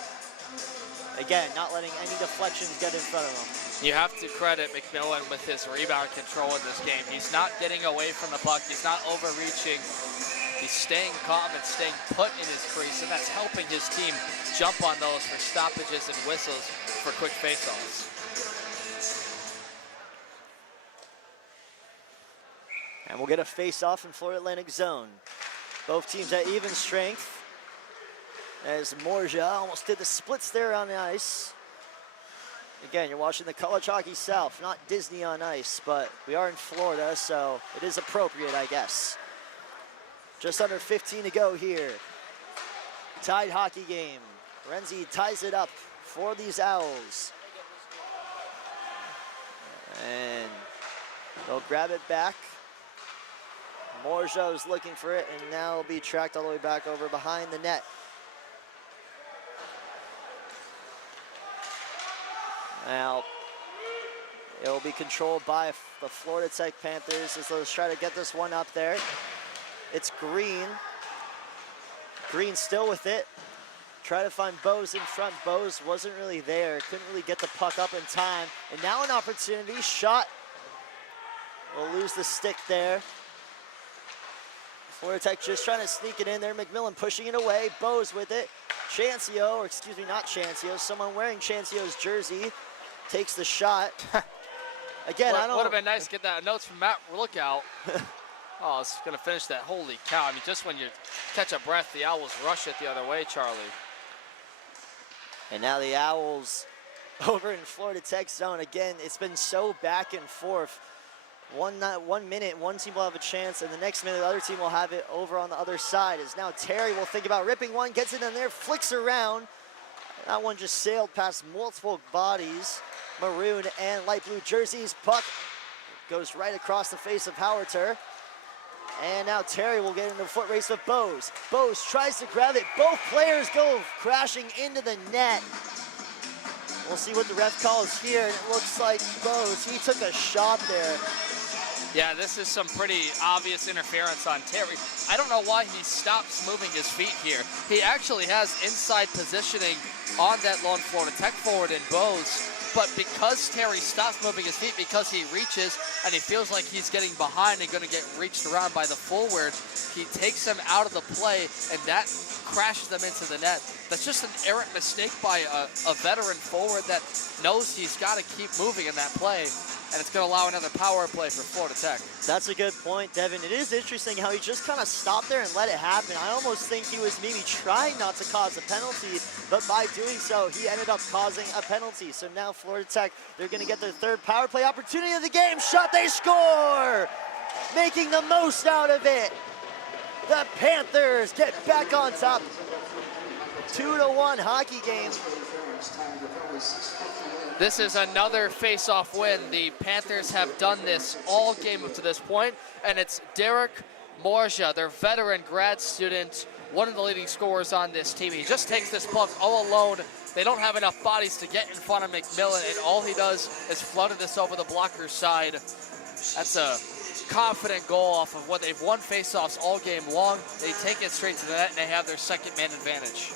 Again, not letting any deflections get in front of him. You have to credit McMillan with his rebound control in this game. He's not getting away from the puck. He's not overreaching. He's staying calm and staying put in his crease, and that's helping his team jump on those for stoppages and whistles for quick faceoffs. And we'll get a face-off in Florida Atlantic zone. Both teams at even strength. As Morja almost did the splits there on the ice. Again, you're watching the College Hockey South, not Disney on ice, but we are in Florida, so it is appropriate, I guess. Just under 15 to go here. Tied hockey game. Renzi ties it up for these Owls. And they'll grab it back. Morja is looking for it, and now will be tracked all the way back over behind the net. Now, it will be controlled by the Florida Tech Panthers as they'll try to get this one up there. It's Green. Green still with it. Try to find Bose in front. Bose wasn't really there. Couldn't really get the puck up in time. And now an opportunity. Shot. We'll lose the stick there. Florida Tech just trying to sneak it in there. McMillan pushing it away. Bose with it. Chancio, or excuse me, not Chancio. Someone wearing Chancio's jersey takes the shot. Again, I don't. Would have been nice to get that notes from Matt Lookout. Oh, it's going to finish that. Holy cow. I mean, just when you catch a breath, the Owls rush it the other way, Charlie. And now the Owls over in Florida Tech zone. Again, it's been so back and forth. 1 minute, one team will have a chance, and the next minute, the other team will have it over on the other side. As now Terry will think about ripping one, gets it in there, flicks around. That one just sailed past multiple bodies, maroon and light blue jerseys. Puck goes right across the face of Howerter. And now Terry will get into a foot race with Bose. Bose tries to grab it. Both players go crashing into the net. We'll see what the ref calls here. And it looks like Bose, he took a shot there. Yeah, this is some pretty obvious interference on Terry. I don't know why he stops moving his feet here. He actually has inside positioning on that lone Florida Tech forward in Bose. But because Terry stops moving his feet, because he reaches and he feels like he's getting behind and going to get reached around by the forward, he takes him out of the play, and that crashes them into the net. That's just an errant mistake by a veteran forward that knows he's got to keep moving in that play, and it's going to allow another power play for Florida Tech. That's a good point, Devin. It is interesting how he just kind of stopped there and let it happen. I almost think he was maybe trying not to cause a penalty, but by doing so, he ended up causing a penalty. So now Florida Tech, they're going to get their third power play opportunity of the game. Shot, they score! Making the most out of it. The Panthers get back on top. 2-1 hockey game. This is another face-off win. The Panthers have done this all game up to this point, and it's Derek Morja, their veteran grad student, one of the leading scorers on this team. He just takes this puck all alone. They don't have enough bodies to get in front of McMillan, and all he does is flutter this over the blocker's side. That's a confident goal off of what they've won face-offs all game long. They take it straight to the net, and they have their second man advantage.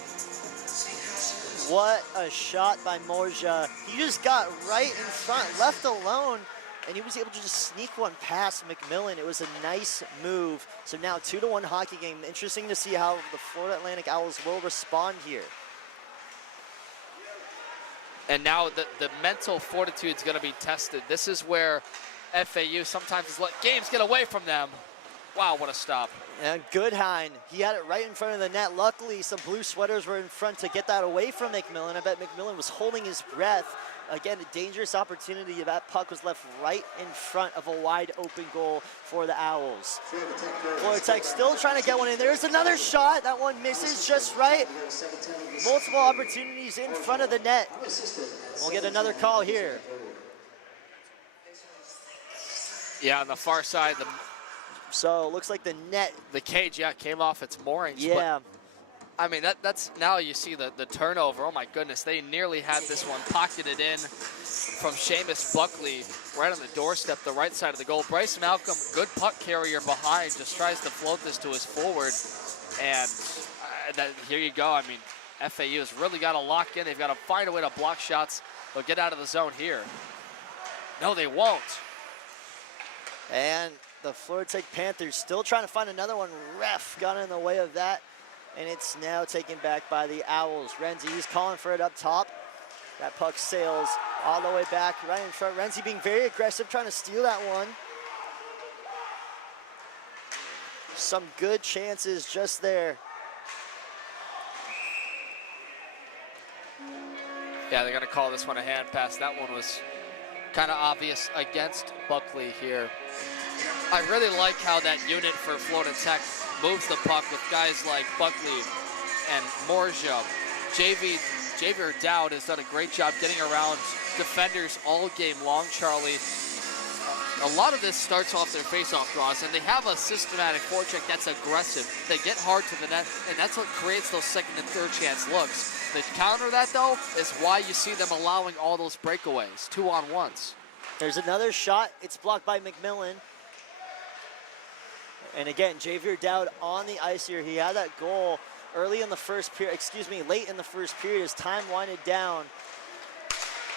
What a shot by Morja. He just got right in front, left alone, and he was able to just sneak one past McMillan. It was a nice move. So now 2-1 hockey game. Interesting to see how the Florida Atlantic Owls will respond here. And now the mental fortitude is going to be tested. This is where FAU sometimes has let games get away from them. Wow, what a stop. And Goodhine, he had it right in front of the net. Luckily, some blue sweaters were in front to get that away from McMillan. I bet McMillan was holding his breath. Again, a dangerous opportunity. That puck was left right in front of a wide open goal for the Owls. Florida Tech still trying to get one in. There's another shot. That one misses just right. Multiple opportunities in front of the net. We'll get another call here. Yeah, on the far side, so it looks like the net. The cage, yeah, came off its moorings. Yeah. But, I mean, that's now you see the turnover. Oh, my goodness. They nearly had this one pocketed in from Seamus Buckley right on the doorstep, the right side of the goal. Bryce Malcolm, good puck carrier behind, just tries to float this to his forward. And here you go. I mean, FAU has really got to lock in. They've got to find a way to block shots. They'll get out of the zone here. No, they won't. And the Florida Tech Panthers still trying to find another one. Ref got in the way of that, and it's now taken back by the Owls. Renzi, he's calling for it up top. That puck sails all the way back right in front. Renzi being very aggressive, trying to steal that one. Some good chances just there. Yeah, they're going to call this one a hand pass. That one was kind of obvious against Buckley here. I really like how that unit for Florida Tech moves the puck with guys like Buckley and Morja. Javier Dowd has done a great job getting around defenders all game long, Charlie. A lot of this starts off their face-off draws, and they have a systematic forecheck that's aggressive. They get hard to the net, and that's what creates those second and third chance looks. The counter that, though, is why you see them allowing all those breakaways, 2-on-1s. There's another shot. It's blocked by McMillan. And again, Javier Dowd on the ice here. He had that goal early in the first period, late in the first period as time winded down.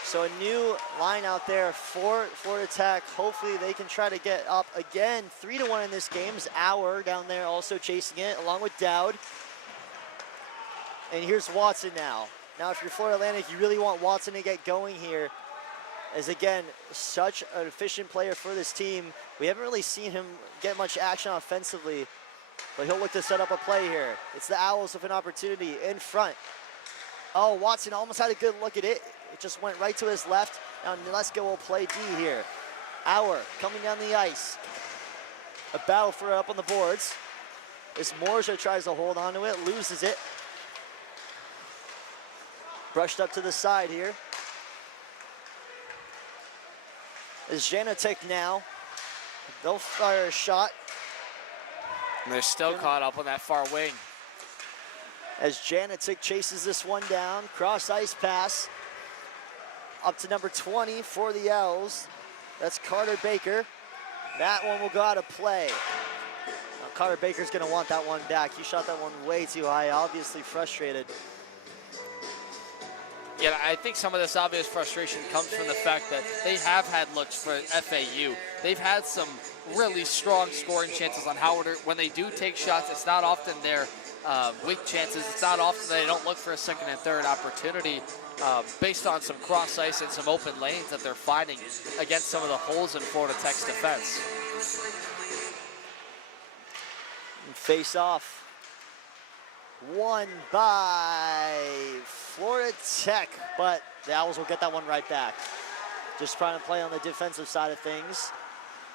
So a new line out there for Florida Tech. Hopefully they can try to get up again. 3-1 in this game is Auer down there also chasing it along with Dowd. And here's Watson now. Now if you're Florida Atlantic, you really want Watson to get going here. is, again, such an efficient player for this team. We haven't really seen him get much action offensively, but he'll look to set up a play here. It's the Owls with an opportunity in front. Oh, Watson almost had a good look at it. It just went right to his left. Now Neleska will play D here. Auer coming down the ice. A battle for it up on the boards. As Morja tries to hold on to it, loses it. Brushed up to the side here. Is Janitek now. They'll fire a shot. And they're still caught up on that far wing. As Janitek chases this one down, cross ice pass. Up to number 20 for the Owls. That's Carter Baker. That one will go out of play. Now, Carter Baker's gonna want that one back. He shot that one way too high, obviously frustrated. Yeah, I think some of this obvious frustration comes from the fact that they have had looks for FAU. They've had some really strong scoring chances on Howard. When they do take shots, it's not often their weak chances. It's not often they don't look for a second and third opportunity based on some cross ice and some open lanes that they're finding against some of the holes in Florida Tech's defense. And face off. Won by Florida Tech, but the Owls will get that one right back. Just trying to play on the defensive side of things.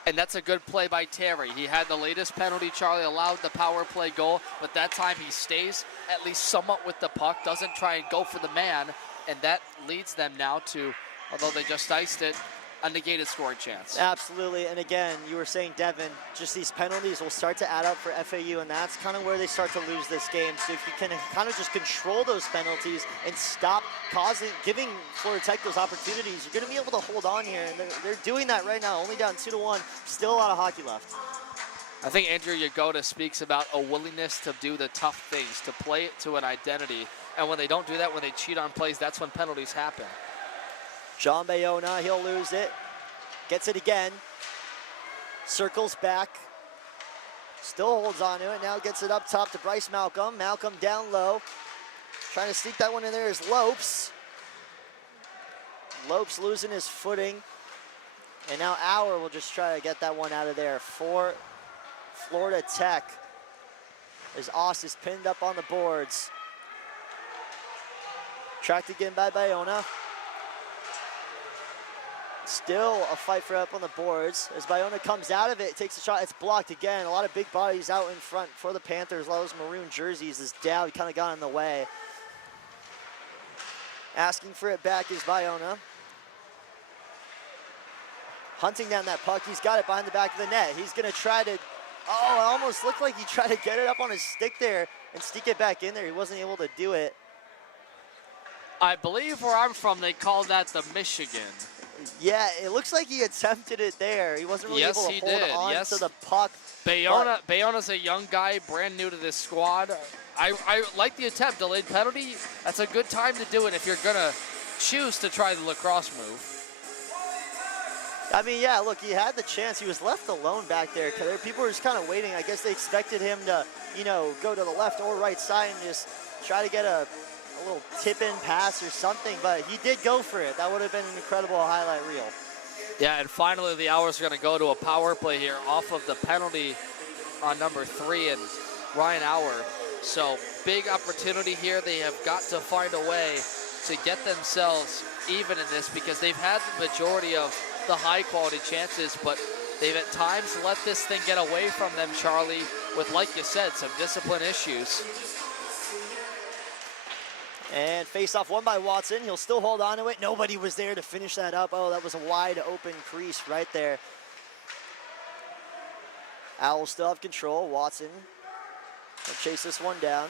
And that's a good play by Terry. He had the latest penalty. Charlie allowed the power play goal, but that time he stays at least somewhat with the puck, doesn't try and go for the man, and that leads them now to, although they just iced it, a negated scoring chance. Absolutely, and again, you were saying, Devin, just these penalties will start to add up for FAU, and that's kind of where they start to lose this game. So if you can kind of just control those penalties and stop giving Florida Tech those opportunities, you're going to be able to hold on here, and they're doing that right now, only down 2-1, still a lot of hockey left. I think Andrew Yagoda speaks about a willingness to do the tough things, to play it to an identity, and when they don't do that, when they cheat on plays, that's when penalties happen. John Bayona, he'll lose it. Gets it again. Circles back. Still holds on to it. Now gets it up top to Bryce Malcolm. Malcolm down low. Trying to sneak that one in there is Lopes. Lopes losing his footing. And now Auer will just try to get that one out of there for Florida Tech. As Oss is pinned up on the boards. Tracked again by Bayona. Still a fight for up on the boards. As Bayona comes out of it, takes a shot, it's blocked again. A lot of big bodies out in front for the Panthers. A lot of those maroon jerseys. As Dowd kind of got in the way. Asking for it back is Bayona. Hunting down that puck. He's got it behind the back of the net. He's going to try to, oh, it almost looked like he tried to get it up on his stick there and stick it back in there. He wasn't able to do it. I believe where I'm from, they call that the Michigan. Yeah, it looks like he attempted it there. He wasn't really able to hold on to the puck. Bayona's a young guy, brand new to this squad. I like the attempt, delayed penalty. That's a good time to do it if you're going to choose to try the lacrosse move. I mean, yeah, look, he had the chance. He was left alone back there. People were just kind of waiting. I guess they expected him to, you know, go to the left or right side and just try to get a little tip-in pass or something, but he did go for it. That would have been an incredible highlight reel. Yeah, and finally the Owls are going to go to a power play here off of the penalty on number 3 and Ryan Auer. So big opportunity here. They have got to find a way to get themselves even in this because they've had the majority of the high-quality chances, but they've at times let this thing get away from them, Charlie, with, like you said, some discipline issues. And face-off won by Watson. He'll still hold on to it. Nobody was there to finish that up. Oh, that was a wide open crease right there. Owls still have control. Watson will chase this one down.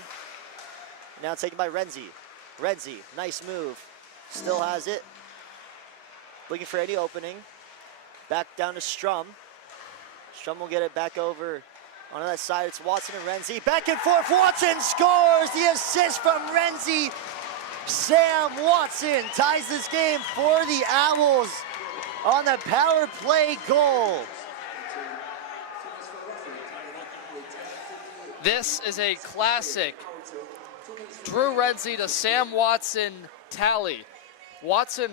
Now taken by Renzi. Renzi, nice move. Still has it. Looking for any opening. Back down to Strum. Strum will get it back over onto that side. It's Watson and Renzi. Back and forth. Watson scores the assist from Renzi. Sam Watson ties this game for the Owls on the power play goal. This is a classic Drew Renzi to Sam Watson tally. Watson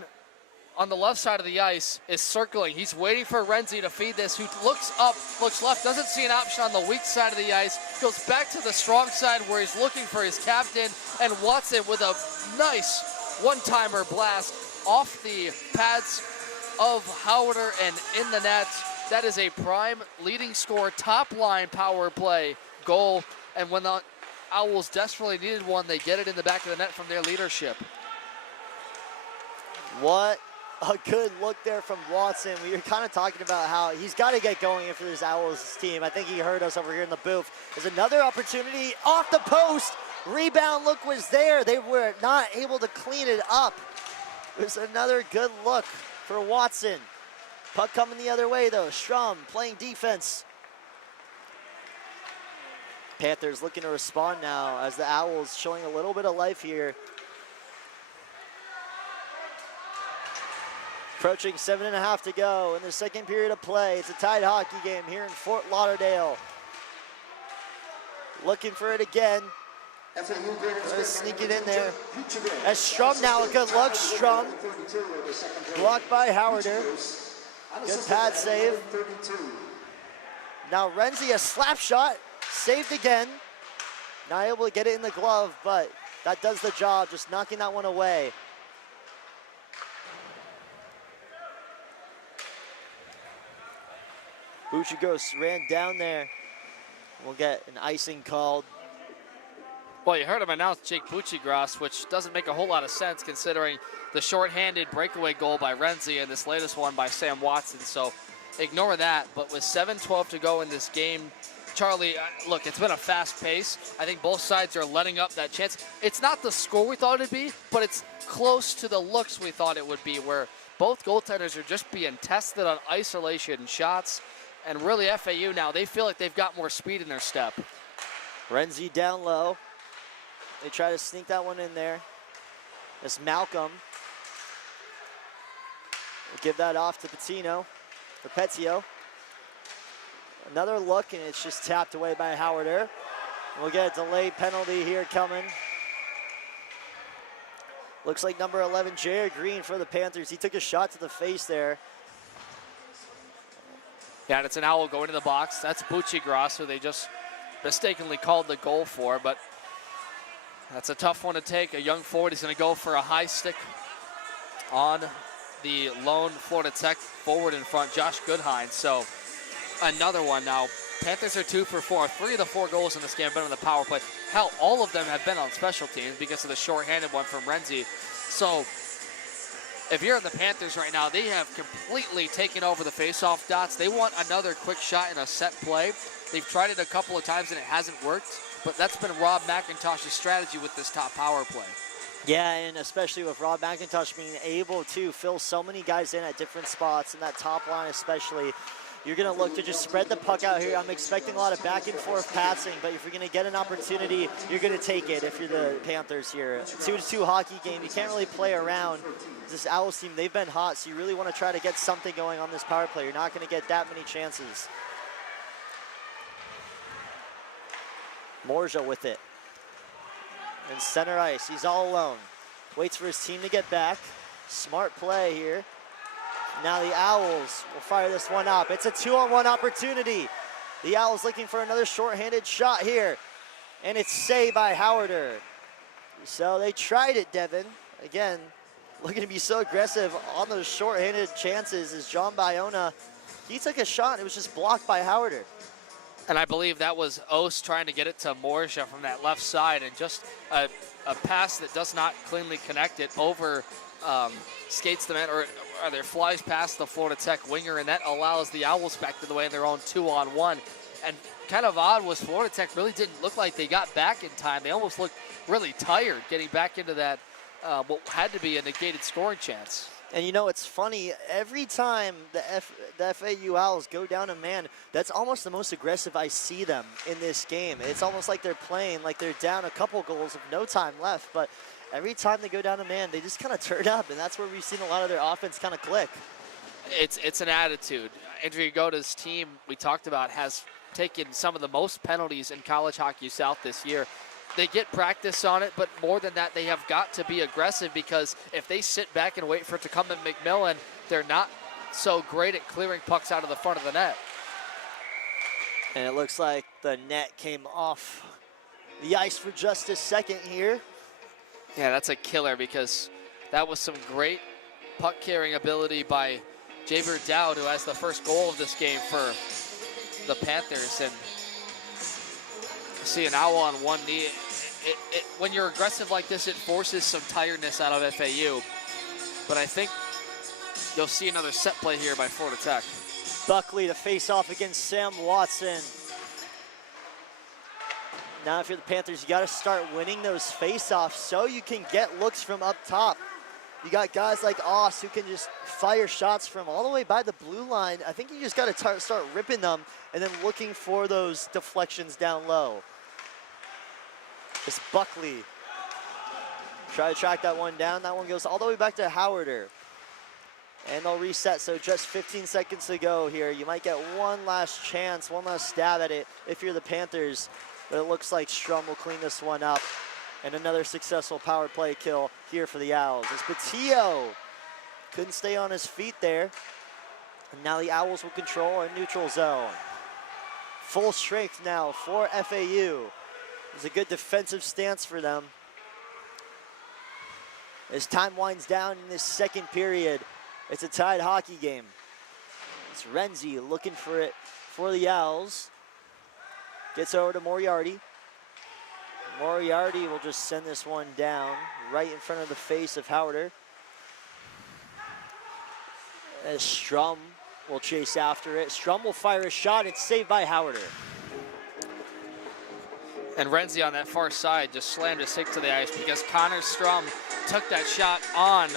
on the left side of the ice is circling. He's waiting for Renzi to feed this, who looks up, looks left, doesn't see an option on the weak side of the ice, goes back to the strong side where he's looking for his captain, and Watson with a nice one-timer blast off the pads of Howarder and in the net. That is a prime leading score, top-line power play goal, and when the Owls desperately needed one, they get it in the back of the net from their leadership. What a good look there from Watson. We were kind of talking about how he's got to get going for this Owls team. I think he heard us over here in the booth. There's another opportunity off the post. Rebound look was there. They were not able to clean it up. There's another good look for Watson. Puck coming the other way though. Strum playing defense. Panthers looking to respond now as the Owls showing a little bit of life here. Approaching 7.5 to go in the second period of play. It's a tied hockey game here in Fort Lauderdale. Looking for it again. Let's sneak it in there. As Strum now, a good look. Strum blocked by Howarder. Good pad save. Now Renzi, a slap shot, saved again. Not able to get it in the glove, but that does the job, just knocking that one away. Buchigos ran down there. We'll get an icing called. Well, you heard him announce Jake Buchigras, which doesn't make a whole lot of sense considering the shorthanded breakaway goal by Renzi and this latest one by Sam Watson. So ignore that. But with 7:12 to go in this game, Charlie, look, it's been a fast pace. I think both sides are letting up that chance. It's not the score we thought it'd be, but it's close to the looks we thought it would be, where both goaltenders are just being tested on isolation shots. And really, FAU now, they feel like they've got more speed in their step. Renzi down low. They try to sneak that one in there. It's Malcolm. We'll give that off to Petino, or Petio. Another look, and it's just tapped away by Howarder. We'll get a delayed penalty here coming. Looks like number 11, Jared Green for the Panthers. He took a shot to the face there. Yeah, and it's an Owl going to the box. That's Buchigras, who they just mistakenly called the goal for, but that's a tough one to take. A young forward is going to go for a high stick on the lone Florida Tech forward in front, Josh Goodhine. So another one now. Panthers are 2 for 4. 3 of the 4 goals in this game have been on the power play. Hell, all of them have been on special teams because of the shorthanded one from Renzi. So if you're in the Panthers right now, they have completely taken over the faceoff dots. They want another quick shot in a set play. They've tried it a couple of times and it hasn't worked, but that's been Rob McIntosh's strategy with this top power play. Yeah, and especially with Rob McIntosh being able to fill so many guys in at different spots, in that top line especially. You're going to look to just spread the puck out here. I'm expecting a lot of back and forth passing, but if you're going to get an opportunity, you're going to take it if you're the Panthers here. 2-2 hockey game. You can't really play around. This Owls team, they've been hot, so you really want to try to get something going on this power play. You're not going to get that many chances. Morja with it. And center ice, he's all alone. Waits for his team to get back. Smart play here. Now the Owls will fire this one up. It's a 2-on-1 opportunity. The Owls looking for another shorthanded shot here. And it's saved by Howarder. So they tried it, Devin. Again, looking to be so aggressive on those shorthanded chances is John Bayona. He took a shot and it was just blocked by Howarder. And I believe that was Ost trying to get it to Morja from that left side, and just a pass that does not cleanly connect it over skates the man, or rather flies past the Florida Tech winger, and that allows the Owls back to the way in their own 2-on-1. And kind of odd was Florida Tech really didn't look like they got back in time. They almost looked really tired getting back into that what had to be a negated scoring chance. And you know, it's funny, every time the FAU Owls go down a man, that's almost the most aggressive I see them in this game. It's almost like they're playing like they're down a couple goals with no time left, but every time they go down a man, they just kind of turn up, and that's where we've seen a lot of their offense kind of click. It's an attitude. Andrew Yagoda's team, we talked about, has taken some of the most penalties in college hockey south this year. they get practice on it, but more than that, they have got to be aggressive, because if they sit back and wait for it to come to McMillan, they're not so great at clearing pucks out of the front of the net. And it looks like the net came off the ice for just a second here. Yeah, that's a killer, because that was some great puck carrying ability by Jaber Dowd, who has the first goal of this game for the Panthers. And see an Owl on one knee. When you're aggressive like this, it forces some tiredness out of FAU. But I think you'll see another set play here by Florida Tech. Buckley to face off against Sam Watson. Now if you're the Panthers, you got to start winning those face-offs so you can get looks from up top. You got guys like Oss who can just fire shots from all the way by the blue line. I think you just got to start ripping them and then looking for those deflections down low. It's Buckley. Try to track that one down. That one goes all the way back to Howarder. And they'll reset, so just 15 seconds to go here. You might get one last chance, one last stab at it if you're the Panthers. But it looks like Strum will clean this one up. And another successful power play kill here for the Owls. As Patillo couldn't stay on his feet there. And now the Owls will control a neutral zone. Full strength now for FAU. It's a good defensive stance for them. As time winds down in this second period, it's a tied hockey game. It's Renzi looking for it for the Owls. Gets over to Moriarty. Moriarty will just send this one down right in front of the face of Howarder. As Strum will chase after it. Strum will fire a shot. It's saved by Howarder. And Renzi on that far side just slammed his stick to the ice, because Connor Strum took that shot on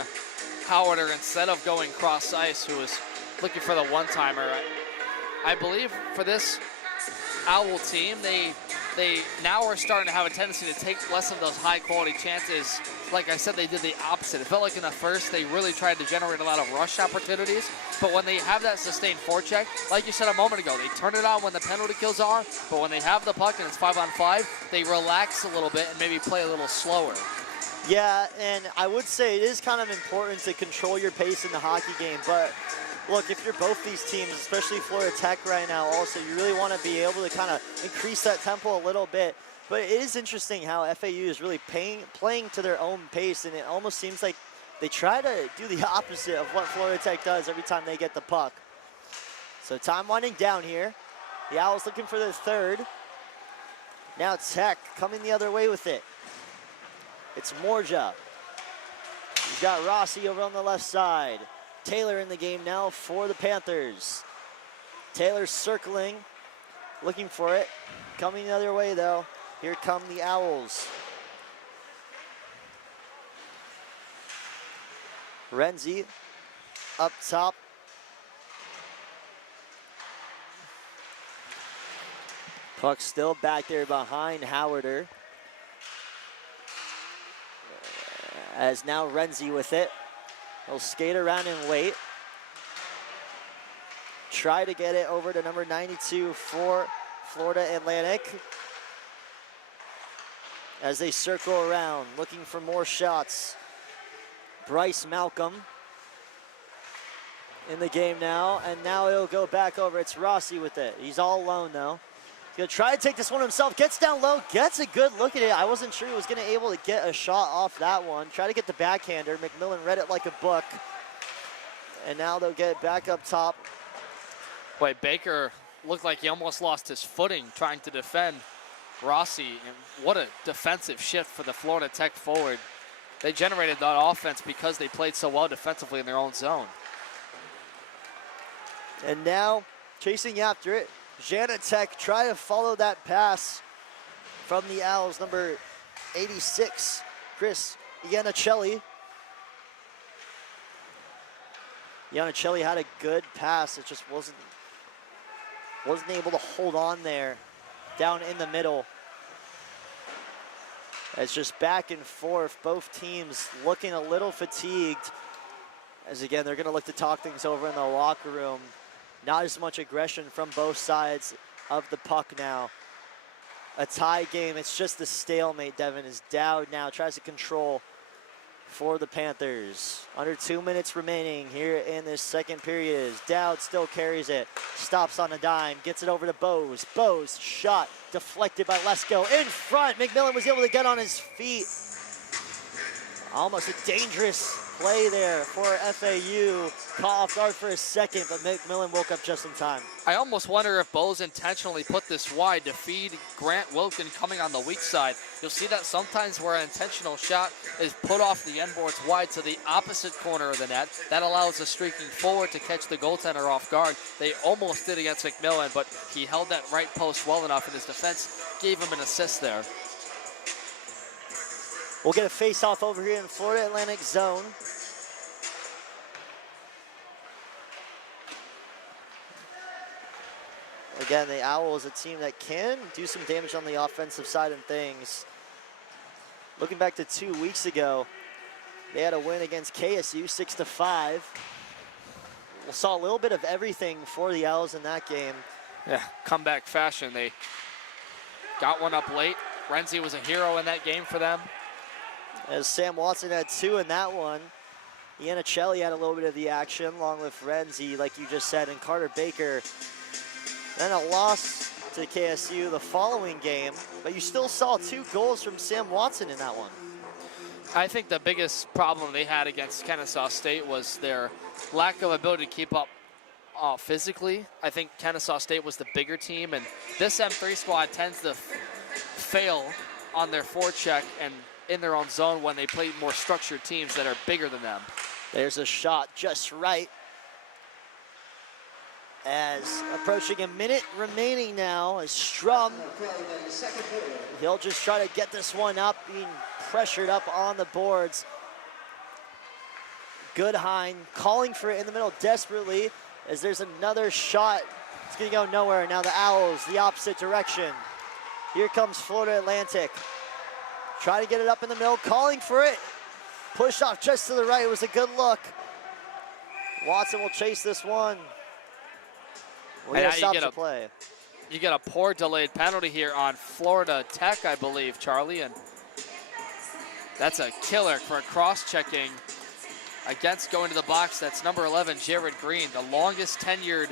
Howarder instead of going cross ice, who was looking for the one-timer. I believe for this Owl team, they now are starting to have a tendency to take less of those high-quality chances. Like I said, they did the opposite. It felt like in the first, they really tried to generate a lot of rush opportunities. But when they have that sustained forecheck, like you said a moment ago, they turn it on when the penalty kills are. But when they have the puck and it's 5-on-5, they relax a little bit and maybe play a little slower. Yeah, and I would say it is kind of important to control your pace in the hockey game. But look, if you're both these teams, especially Florida Tech right now also, you really want to be able to kind of increase that tempo a little bit. But it is interesting how FAU is really playing to their own pace, and it almost seems like they try to do the opposite of what Florida Tech does every time they get the puck. So time winding down here. The Owls looking for their third. Now Tech coming the other way with it. It's Morja. He's got Rossi over on the left side. Taylor in the game now for the Panthers. Taylor circling, looking for it. Coming the other way though. Here come the Owls. Renzi up top. Puck still back there behind Howarder. As now Renzi with it. He'll skate around and wait. Try to get it over to number 92 for Florida Atlantic. As they circle around, looking for more shots. Bryce Malcolm in the game now, and now it'll go back over. It's Rossi with it. He's all alone though. He's gonna try to take this one himself, gets down low, gets a good look at it. I wasn't sure he was gonna able to get a shot off that one. Try to get the backhander. McMillan read it like a book. And now they'll get it back up top. Boy, Baker looked like he almost lost his footing trying to defend Rossi. And what a defensive shift for the Florida Tech forward. They generated that offense because they played so well defensively in their own zone. And now chasing after it. Janatech try to follow that pass from the Owls, number 86, Chris Iannicelli. Iannicelli had a good pass. It just wasn't able to hold on there down in the middle. It's just back and forth. Both teams looking a little fatigued. As again, they're going to look to talk things over in the locker room. Not as much aggression from both sides of the puck now. a tie game. It's just the stalemate. Devin is Dowd now, tries to control for the Panthers. Under 2 minutes remaining here in this second period. Dowd still carries it, stops on a dime, gets it over to Bose. Bose, shot deflected by Lesko in front. McMillan was able to get on his feet. Almost a dangerous play there for FAU. Caught off guard for a second, but McMillan woke up just in time. I almost wonder if Bose intentionally put this wide to feed Grant Wilkin coming on the weak side. You'll see that sometimes where an intentional shot is put off the end boards wide to the opposite corner of the net. That allows the streaking forward to catch the goaltender off guard. They almost did against McMillan, but he held that right post well enough, and his defense gave him an assist there. We'll get a face-off over here in Florida Atlantic zone. Again, the Owls, a team that can do some damage on the offensive side of things. Looking back to 2 weeks ago, they had a win against KSU, 6-5. We saw a little bit of everything for the Owls in that game. Yeah, comeback fashion. They got one up late. Renzi was a hero in that game for them. As Sam Watson had 2 in that one. Iannicelli had a little bit of the action, along with Renzi, like you just said, and Carter Baker. Then a loss to KSU the following game, but you still saw 2 goals from Sam Watson in that one. I think the biggest problem they had against Kennesaw State was their lack of ability to keep up physically. I think Kennesaw State was the bigger team, and this M3 squad tends to fail on their forecheck and in their own zone when they play more structured teams that are bigger than them. There's a shot just right. As approaching a minute remaining now, as Strum, he'll just try to get this one up, being pressured up on the boards. Goodhine calling for it in the middle desperately, as there's another shot. It's gonna go nowhere. Now the Owls, the opposite direction. Here comes Florida Atlantic. Try to get it up in the middle, calling for it. Push off just to the right, it was a good look. Watson will chase this one. We're gonna stop the play. You get a poor delayed penalty here on Florida Tech, I believe, Charlie, and that's a killer for cross-checking against going to the box. That's number 11, Jared Green, the longest tenured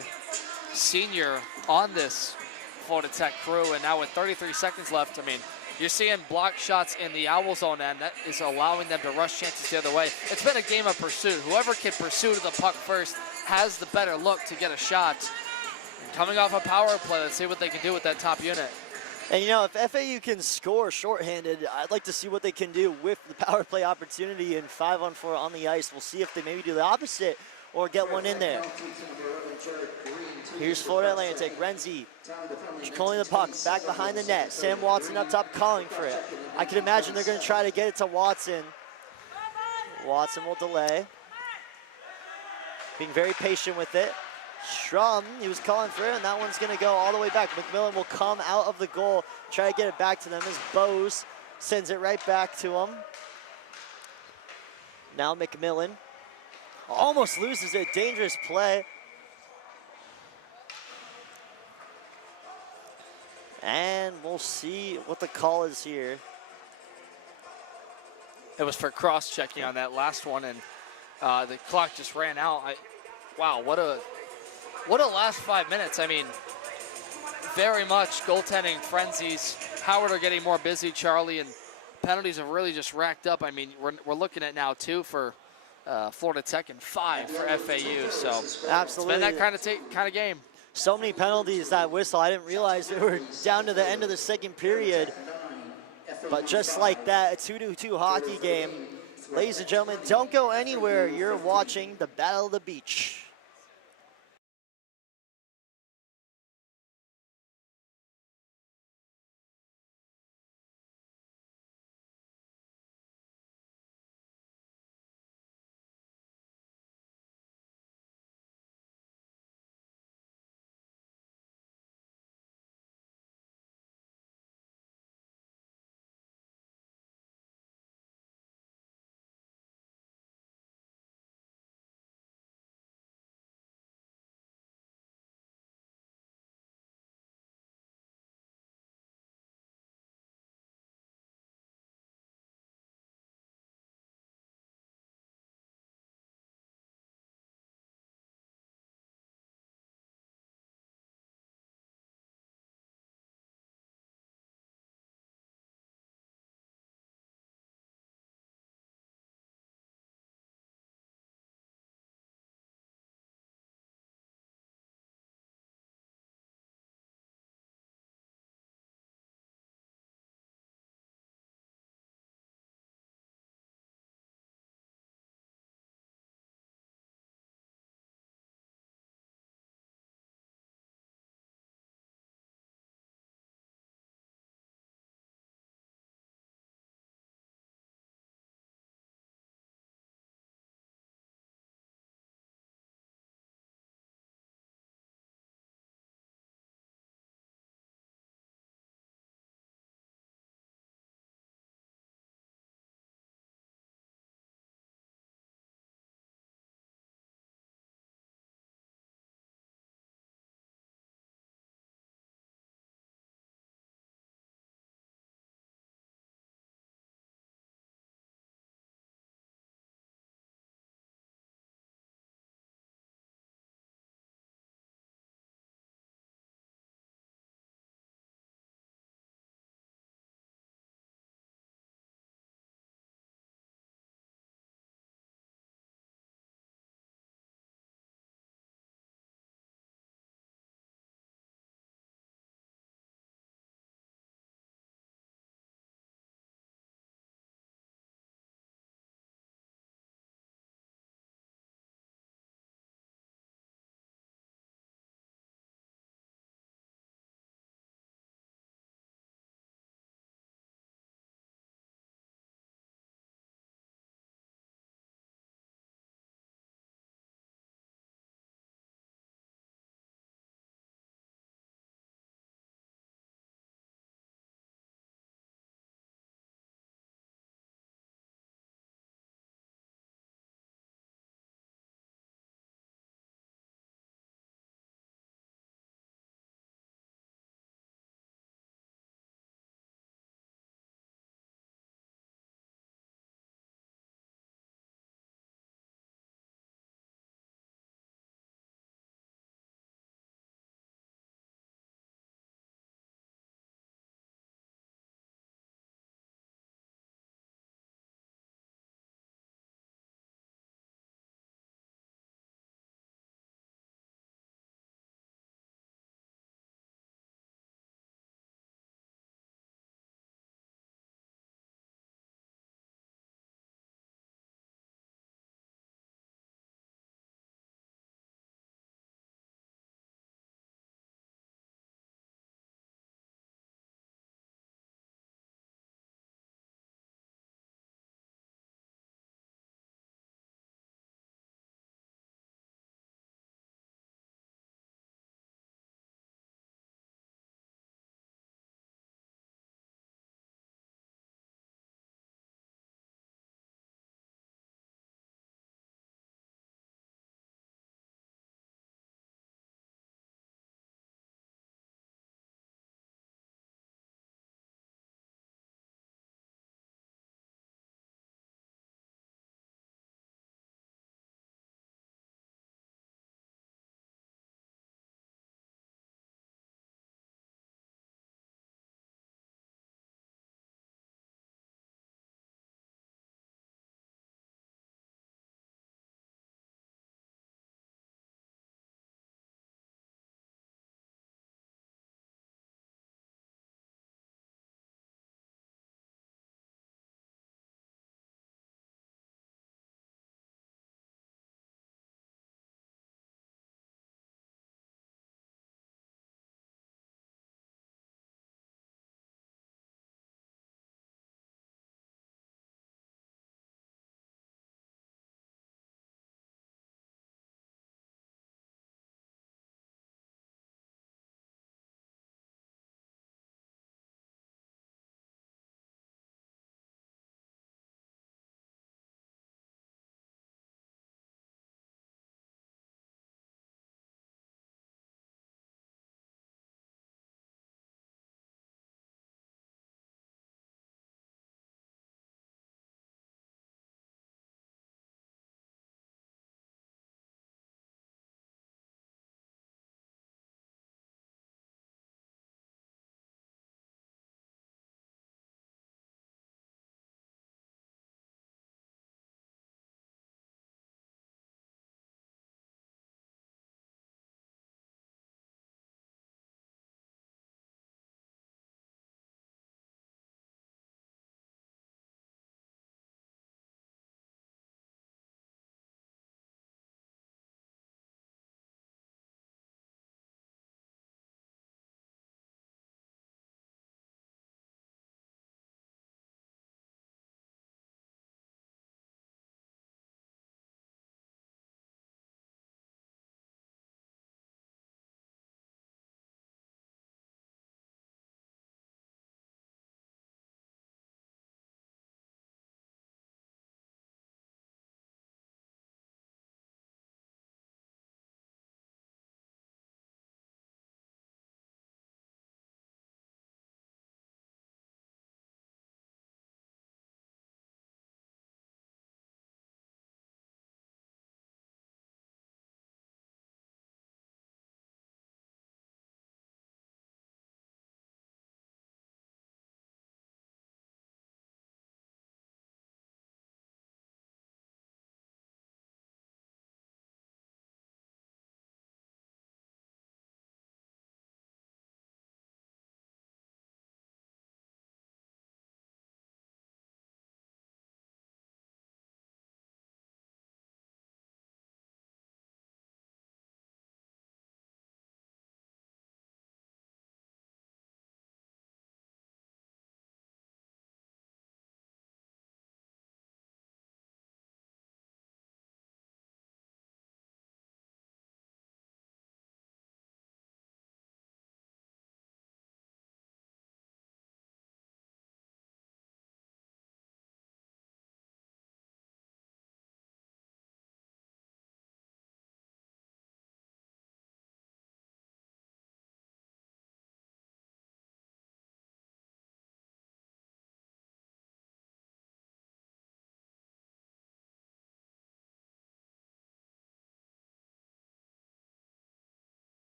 senior on this Florida Tech crew, and now with 33 seconds left, I mean, you're seeing block shots in the Owl zone end. That is allowing them to rush chances the other way. It's been a game of pursuit. Whoever can pursue the puck first has the better look to get a shot. And coming off a power play, let's see what they can do with that top unit. And you know, if FAU can score shorthanded, I'd like to see what they can do with the power play opportunity in 5-on-4 on the ice. We'll see if they maybe do the opposite or get one in there. Here's Florida Atlantic. Renzi controlling the puck back behind the net. Sam Watson up top calling for it. I can imagine they're going to try to get it to Watson. Watson will delay. Being very patient with it. Strum, he was calling for it, and that one's going to go all the way back. McMillan will come out of the goal, try to get it back to them as Bose sends it right back to him. Now McMillan almost loses it. Dangerous play. And we'll see what the call is here. It was for cross-checking on that last one, and the clock just ran out. Wow, what a last 5 minutes. I mean, very much goaltending frenzies. Howard are getting more busy, Charlie, and penalties have really just racked up. I mean, we're looking at now 2 for Florida Tech and 5 for FAU. So absolutely, it's been that kind of game. So many penalties that whistle. I didn't realize we were down to the end of the second period. But just like that, a 2-2 hockey game. Ladies and gentlemen, don't go anywhere. You're watching the Battle of the Beach.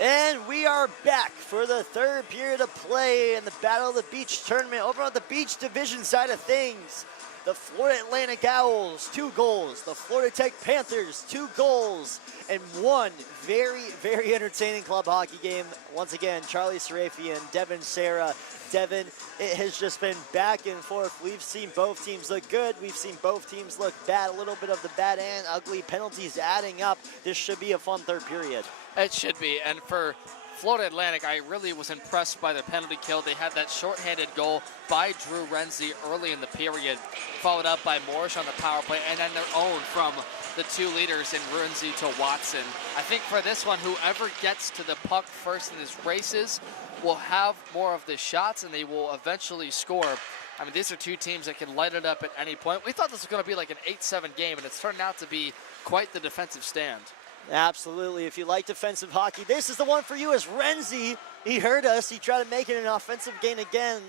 And we are back for the third period of play in the Battle of the Beach tournament. Over on the Beach Division side of things, the Florida Atlantic Owls, 2 goals. The Florida Tech Panthers, 2 goals. And one very, very entertaining club hockey game. Once again, Charlie Sarafian, Devin Sarah. Devin, it has just been back and forth. We've seen both teams look good. We've seen both teams look bad. A little bit of the bad and ugly, penalties adding up. This should be a fun third period. It should be, and for Florida Atlantic, I really was impressed by the penalty kill. They had that shorthanded goal by Drew Renzi early in the period, followed up by Morris on the power play, and then their own from the 2 leaders in Renzi to Watson. I think for this one, whoever gets to the puck first in these races will have more of the shots, and they will eventually score. I mean, these are 2 teams that can light it up at any point. We thought this was going to be like an 8-7 game, and it's turned out to be quite the defensive stand. Absolutely. If you like defensive hockey, this is the one for you. As Renzi, he heard us. He tried to make it an offensive game again,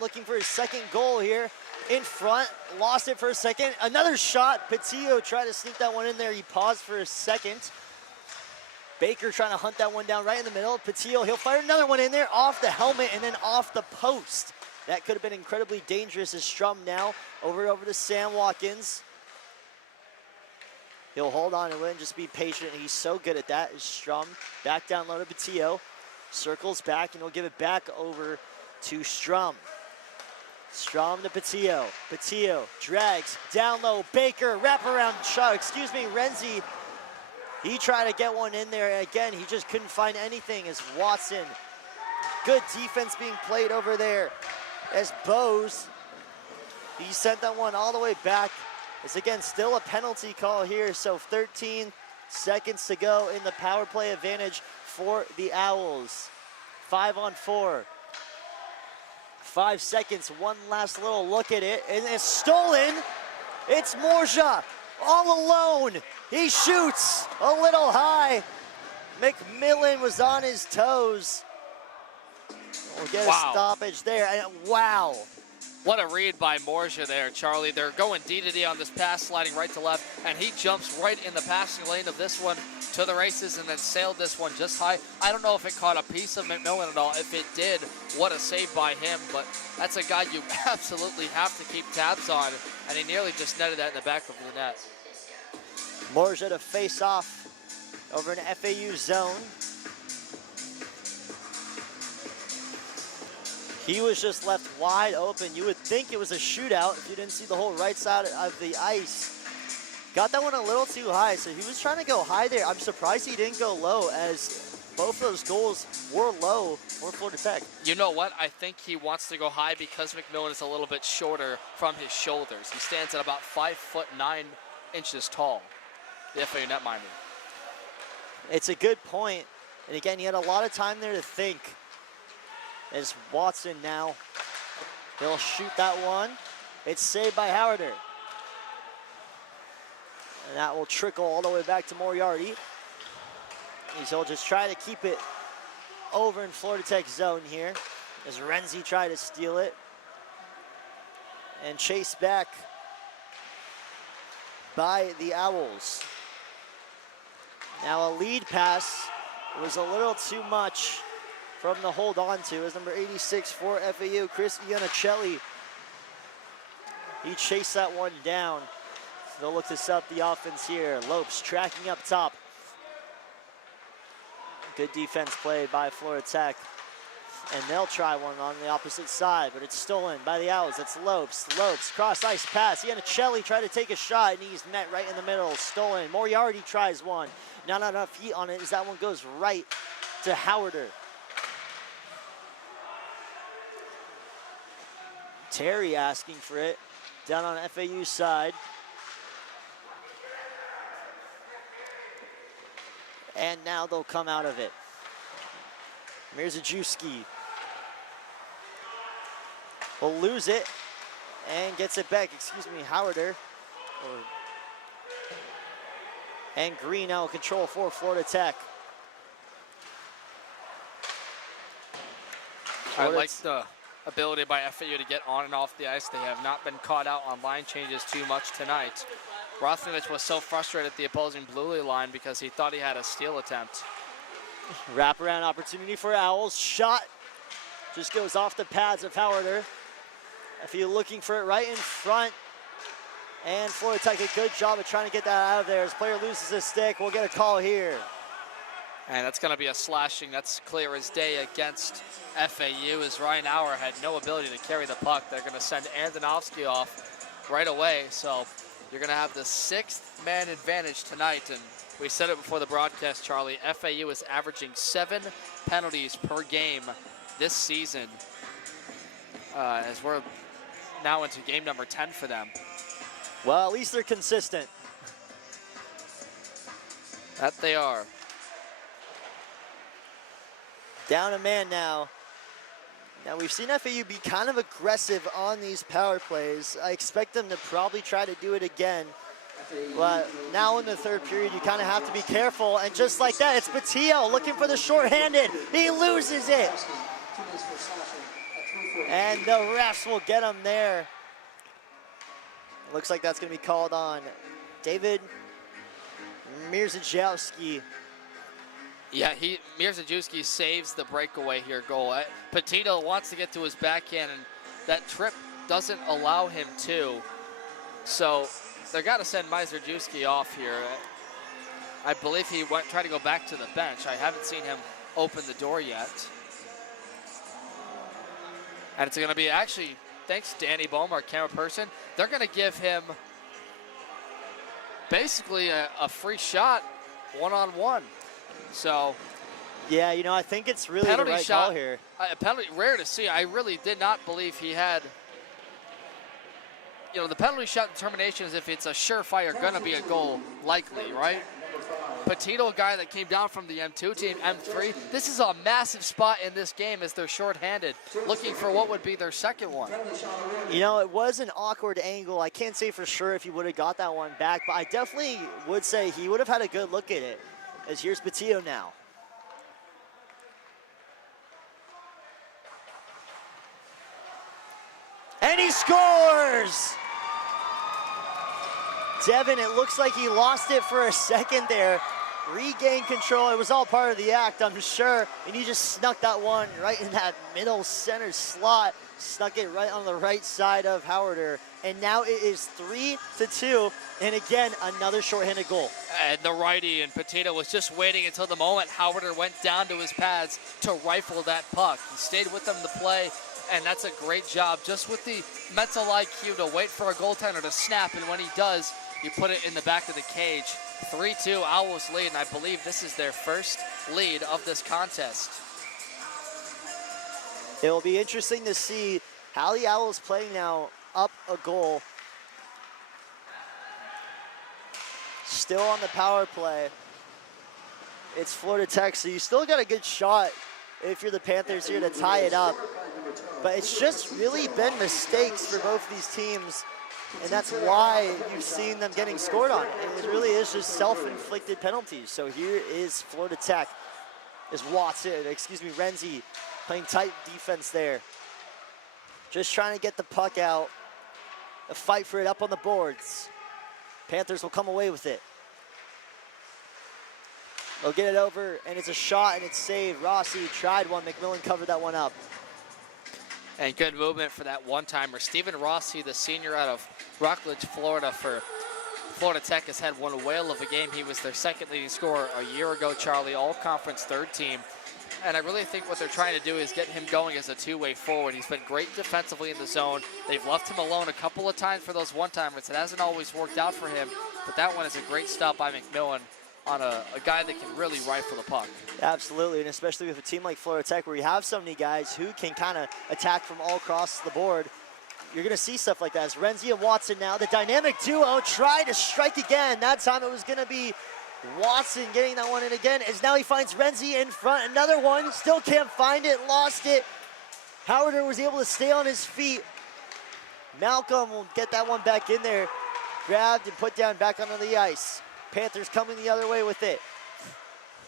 looking for his second goal here in front. Lost it for a second. Another shot. Patillo tried to sneak that one in there. He paused for a second. Baker trying to hunt that one down right in the middle. Patillo, he'll fire another one in there off the helmet and then off the post. That could have been incredibly dangerous as Strum now over to Sam Watkins. He'll hold on to it and just be patient. He's so good at that. Is Strum back down low to Patillo. Circles back and he'll give it back over to Strum. Strum to Patillo. Patillo drags down low. Baker wraparound shot. Renzi. He tried to get one in there. And again, he just couldn't find anything as Watson. Good defense being played over there. As Bose, he sent that one all the way back. It's again still a penalty call here, so 13 seconds to go in the power play advantage for the Owls. 5-on-4. 5 seconds, one last little look at it, and it's stolen. It's Morja all alone. He shoots a little high. McMillan was on his toes. We'll get a stoppage there, and wow. What a read by Morja there, Charlie. They're going D to D on this pass, sliding right to left, and he jumps right in the passing lane of this one to the races and then sailed this one just high. I don't know if it caught a piece of McMillan at all. If it did, what a save by him, but that's a guy you absolutely have to keep tabs on, and he nearly just netted that in the back of the net. Morja to face off over in FAU zone. He was just left wide open. You would think it was a shootout if you didn't see the whole right side of the ice. Got that one a little too high, so he was trying to go high there. I'm surprised he didn't go low, as both those goals were low for Florida Tech. You know what? I think he wants to go high because McMillan is a little bit shorter from his shoulders. He stands at about 5'9" tall. The FAU netminder. It's a good point. And again, he had a lot of time there to think. As Watson now, he'll shoot that one. It's saved by Howarder. And that will trickle all the way back to Moriarty. He'll just try to keep it over in Florida Tech zone here as Renzi tried to steal it. And chased back by the Owls. Now a lead pass was a little too much from the hold on to as number 86 for FAU, Chris Iannicelli. He chased that one down. They'll look to set up the offense here. Lopes tracking up top. Good defense play by Florida Tech. And they'll try one on the opposite side, but it's stolen by the Owls. It's Lopes. Lopes, cross ice pass. Iannicelli tried to take a shot, and he's met right in the middle. Stolen. Moriarty tries one. Not enough heat on it as that one goes right to Howarder. Terry asking for it down on FAU's side. And now they'll come out of it. Mirzajewski will lose it and gets it back. Howarder. And Green now control for Florida Tech. I like the ability by FAU to get on and off the ice. They have not been caught out on line changes too much tonight. Rothnevich was so frustrated at the opposing Blue line because he thought he had a steal attempt. Wraparound opportunity for Owls. Shot just goes off the pads of Howarder. FAU looking for it right in front. And Florida Tech, a good job of trying to get that out of there. As player loses his stick, we'll get a call here. And that's going to be a slashing. That's clear as day against FAU, as Ryan Auer had no ability to carry the puck. They're going to send Andonovsky off right away. So you're going to have the sixth man advantage tonight. And we said it before the broadcast, Charlie. FAU is averaging 7 penalties per game this season, as we're now into game number 10 for them. Well, at least they're consistent. That they are. Down a man now. Now we've seen FAU be kind of aggressive on these power plays. I expect them to probably try to do it again. But now in the third period, you kind of have to be careful. And just like that, it's Patillo looking for the shorthanded. He loses it. And the refs will get him there. Looks like that's going to be called on David Mirzajalski. Yeah, Mirzajalski saves the breakaway here goal. Petito wants to get to his backhand, and that trip doesn't allow him to. So they've got to send Mirzajalski off here. I believe he tried to go back to the bench. I haven't seen him open the door yet. And it's going to be actually, thanks to Danny Bohm, our camera person, they're going to give him basically a free shot one-on-one. So, yeah, you know, I think it's really the right call here. A penalty, rare to see. I really did not believe he had, you know, the penalty shot determination is if it's a surefire going to be a goal, likely, right? Petito, a guy that came down from the M2 team, M3. This is a massive spot in this game as they're shorthanded, looking for what would be their second one. You know, it was an awkward angle. I can't say for sure if he would have got that one back, but I definitely would say he would have had a good look at it. As here's Petito now. And he scores! Devin, it looks like he lost it for a second there. Regained control. It was all part of the act, I'm sure. And he just snuck that one right in that middle center slot. Snuck it right on the right side of Howarder. And now it is 3-2. And again, another shorthanded goal. And the righty, and Petito was just waiting until the moment Howarder went down to his pads to rifle that puck. He stayed with them to play, and that's a great job. Just with the mental IQ to wait for a goaltender to snap, and when he does, you put it in the back of the cage. 3-2, Owls lead, and I believe this is their first lead of this contest. It will be interesting to see how the Owls play now, up a goal. Still on the power play. It's Florida Tech, so you still got a good shot if you're the Panthers here to tie it up. But it's just really been mistakes for both of these teams, and that's why you've seen them getting scored on. And it really is just self-inflicted penalties. So here is Florida Tech. Is Renzi playing tight defense there. Just trying to get the puck out. A fight for it up on the boards. Panthers will come away with it. They'll get it over, and it's a shot, and it's saved. Rossi tried one. McMillan covered that one up. And good movement for that one-timer. Stephen Rossi, the senior out of Rockledge, Florida, for Florida Tech, has had one whale of a game. He was their second leading scorer a year ago, Charlie, all-conference third team. And I really think what they're trying to do is get him going as a two-way forward. He's been great defensively in the zone. They've left him alone a couple of times for those one-timers. It hasn't always worked out for him, but that one is a great stop by McMillan on a guy that can really rifle the puck. Absolutely, and especially with a team like Florida Tech where you have so many guys who can kind of attack from all across the board, you're going to see stuff like that. As Renzi and Watson now, the dynamic duo try to strike again. That time it was going to be Watson getting that one in again, as now he finds Renzi in front. Another one, still can't find it, lost it. Howarder was able to stay on his feet. Malcolm will get that one back in there. Grabbed and put down back onto the ice. Panthers coming the other way with it.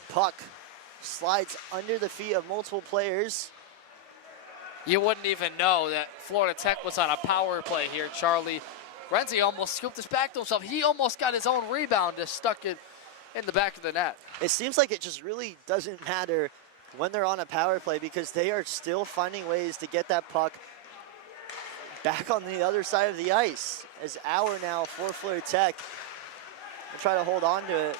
Puck slides under the feet of multiple players. You wouldn't even know that Florida Tech was on a power play here, Charlie. Renzi almost scooped this back to himself. He almost got his own rebound, just stuck it in the back of the net. It seems like it just really doesn't matter when they're on a power play because they are still finding ways to get that puck back on the other side of the ice. As Auer now for Florida Tech will try to hold on to it.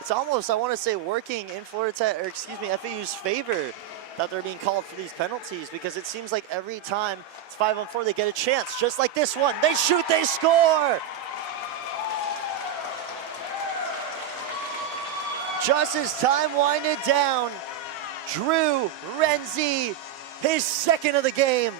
It's almost, I want to say, working in Florida Tech, or excuse me, FAU's favor that they're being called for these penalties because it seems like every time it's 5-on-4, they get a chance, just like this one. They shoot, they score! Just as time winded down, Drew Renzi, his second of the game.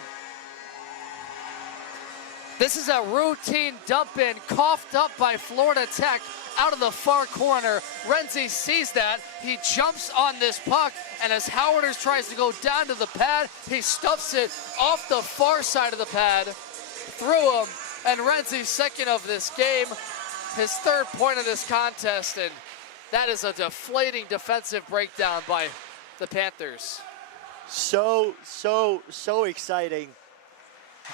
This is a routine dump in, coughed up by Florida Tech out of the far corner. Renzi sees that. He jumps on this puck, and as Howarders tries to go down to the pad, he stuffs it off the far side of the pad, through him, and Renzi's second of this game, his third point of this contest, and that is a deflating defensive breakdown by the Panthers. So exciting.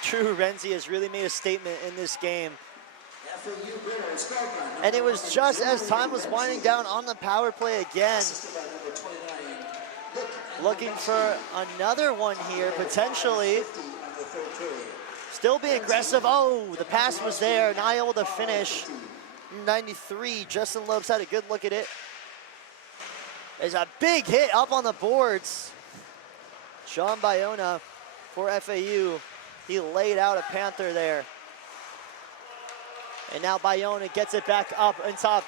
Drew Renzi has really made a statement in this game. And it was just as time was winding down on the power play again. Looking for another one here, potentially. Still being aggressive. Oh, the pass was there, not able to finish. 93, Justin Lopes had a good look at it. There's a big hit up on the boards. Sean Bayona for FAU. He laid out a Panther there. And now Bayona gets it back up on top.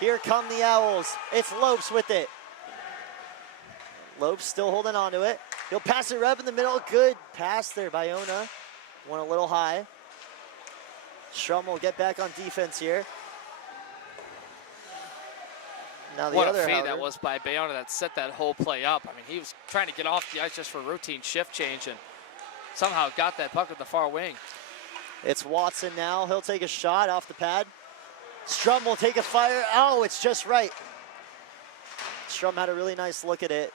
Here come the Owls. It's Lopes with it. Lopes still holding on to it. He'll pass it right up in the middle. Good pass there, Bayona. Went a little high. Strum will get back on defense here. Now the what other a feed Howard. that was by Bayona that set that whole play up. I mean, he was trying to get off the ice just for routine shift change and somehow got that puck at the far wing. It's Watson now. He'll take a shot off the pad. Strum will take a fire. Oh, it's just right. Strum had a really nice look at it.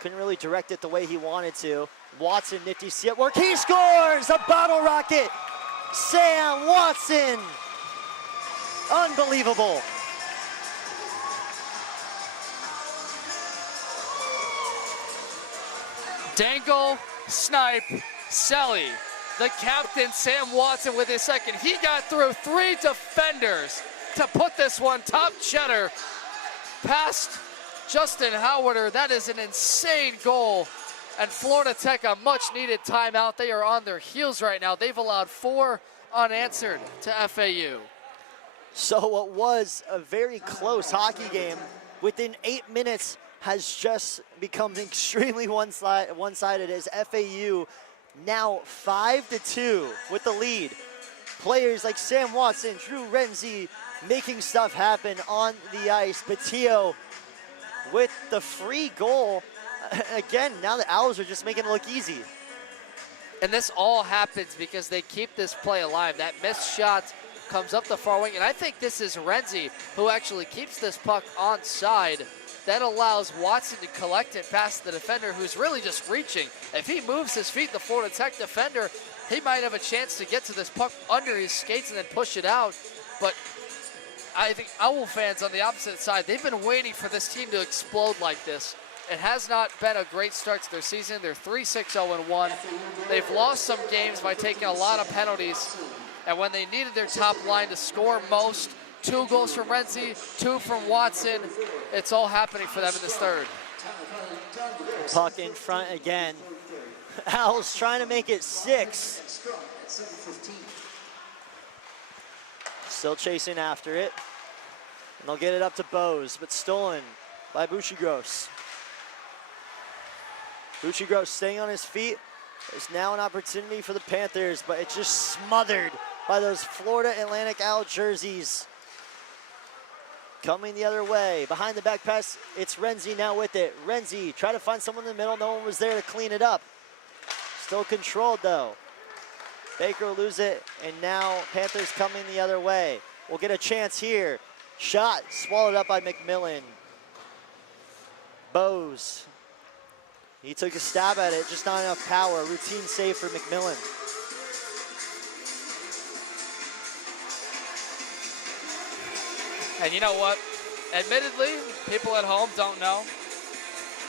Couldn't really direct it the way he wanted to. Watson, nifty see it work. He scores! A bottle rocket! Sam Watson! Unbelievable. Dangle, snipe, Selly. The captain, Sam Watson, with his second. He got through 3 defenders to put this one top cheddar past Justin Howarder. That is an insane goal. And Florida Tech, a much-needed timeout. They are on their heels right now. They've allowed 4 unanswered to FAU. So what was a very close hockey game, within 8 minutes, has just become extremely one-sided as FAU now 5-2 with the lead. Players like Sam Watson, Drew Renzi making stuff happen on the ice. Patillo with the free goal. Again, now the Owls are just making it look easy. And this all happens because they keep this play alive. That missed shot comes up the far wing, and I think this is Renzi who actually keeps this puck onside. That allows Watson to collect it past the defender who's really just reaching. If he moves his feet, the Florida Tech defender, he might have a chance to get to this puck under his skates and then push it out. But I think Owl fans on the opposite side, they've been waiting for this team to explode like this. It has not been a great start to their season. They're 3-6-0-1. They've lost some games by taking a lot of penalties. And when they needed their top line to score most, 2 goals from Renzi, 2 from Watson. It's all happening for them in this third. Puck in front again. Owls trying to make it 6. Still chasing after it. And they'll get it up to Bose, but stolen by Bucci-Gross. Bucci-Gross staying on his feet. There's now an opportunity for the Panthers, but it's just smothered by those Florida Atlantic Owl jerseys. Coming the other way, behind the back pass, it's Renzi now with it. Renzi, try to find someone in the middle, no one was there to clean it up. Still controlled though. Baker will lose it, and now Panthers coming the other way. We'll get a chance here. Shot, swallowed up by McMillan. Bose. He took a stab at it, just not enough power. Routine save for McMillan. And you know what? Admittedly, people at home don't know.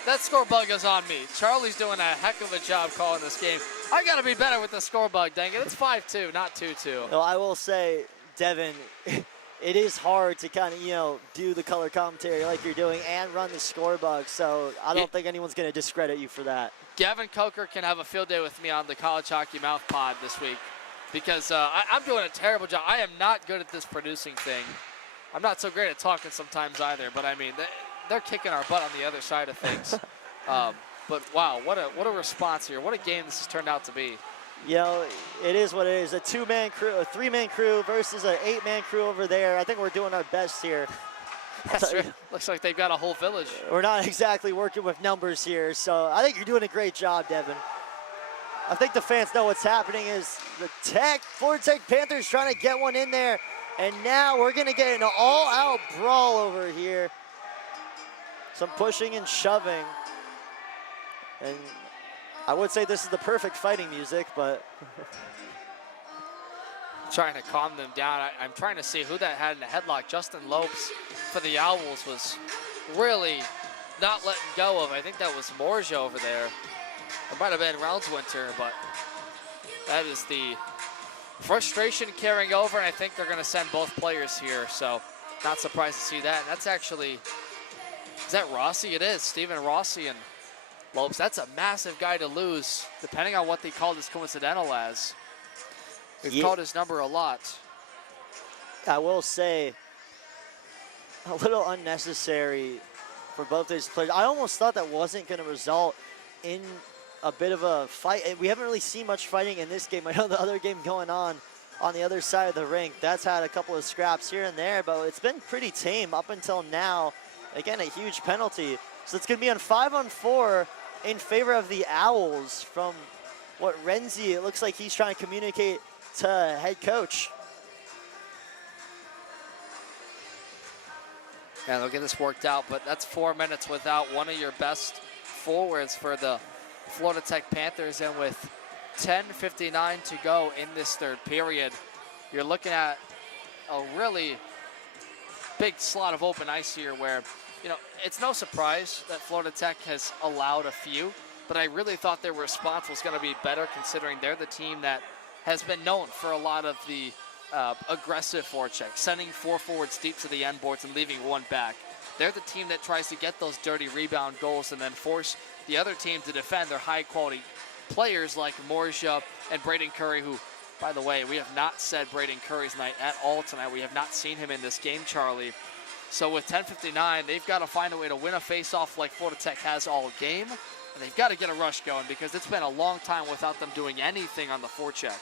That score bug is on me. Charlie's doing a heck of a job calling this game. I got to be better with the score bug, dang it. It's 5-2, not 2-2. No, I will say, Devin, it is hard to kind of, do the color commentary like you're doing and run the score bug. So I don't think anyone's going to discredit you for that. Gavin Coker can have a field day with me on the College Hockey Mouth Pod this week because I'm doing a terrible job. I am not good at this producing thing. I'm not so great at talking sometimes either, but I mean, they're kicking our butt on the other side of things. But wow, what a response here. What a game this has turned out to be. It is what it is. A 2-man crew, a 3-man crew versus an 8-man crew over there. I think we're doing our best here. That's right. Looks like they've got a whole village. We're not exactly working with numbers here, so I think you're doing a great job, Devin. I think the fans know what's happening is the Florida Tech Panthers trying to get one in there, and now we're going to get an all-out brawl over here. Some pushing and shoving. And I would say this is the perfect fighting music, but trying to calm them down. I'm trying to see who that had in the headlock. Justin Lopes for the Owls was really not letting go of. I think that was Morja over there. It might have been Roundswinter, but that is the frustration carrying over, and I think they're going to send both players here, so not surprised to see that. And that's actually, is that Rossi? It is, Stephen Rossi and Lopes. That's a massive guy to lose, depending on what they call this coincidental as. They've called his number a lot. I will say, a little unnecessary for both these players. I almost thought that wasn't going to result in a bit of a fight. We haven't really seen much fighting in this game. I know the other game going on the other side of the rink, that's had a couple of scraps here and there, but it's been pretty tame up until now. Again, a huge penalty. So it's going to be on 5-on-4 in favor of the Owls from what Renzi, it looks like he's trying to communicate to head coach. Yeah, they'll get this worked out, but that's 4 minutes without one of your best forwards for the Florida Tech Panthers, and with 10:59 to go in this third period, you're looking at a really big slot of open ice here where, it's no surprise that Florida Tech has allowed a few, but I really thought their response was going to be better considering they're the team that has been known for a lot of the aggressive forechecks, sending 4 forwards deep to the end boards and leaving 1 back. They're the team that tries to get those dirty rebound goals and then force the other team to defend their high-quality players like Morja and Braden Curry, who, by the way, we have not said Braden Curry's night at all tonight. We have not seen him in this game, Charlie. So with 10:59, they've got to find a way to win a face-off like Florida Tech has all game, and they've got to get a rush going because it's been a long time without them doing anything on the forecheck.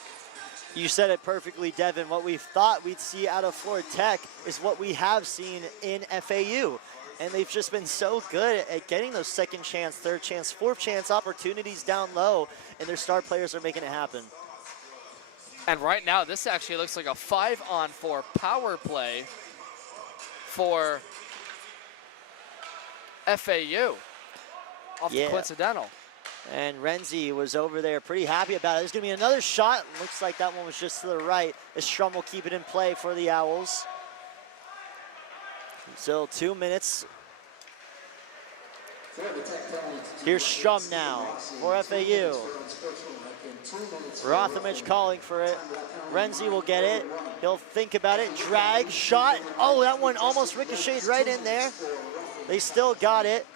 You said it perfectly, Devin. What we thought we'd see out of Florida Tech is what we have seen in FAU. And they've just been so good at getting those second chance, third chance, fourth chance opportunities down low, and their star players are making it happen. And right now, this actually looks like a 5-on-4 power play for FAU off the coincidental. And Renzi was over there pretty happy about it. There's going to be another shot. Looks like that one was just to the right. As Strum will keep it in play for the Owls. Still 2 minutes. Here's Strum now for FAU. Rothamich calling for it. Renzi will get it. He'll think about it. Drag, shot. Oh, that one almost ricocheted right in there. They still got it.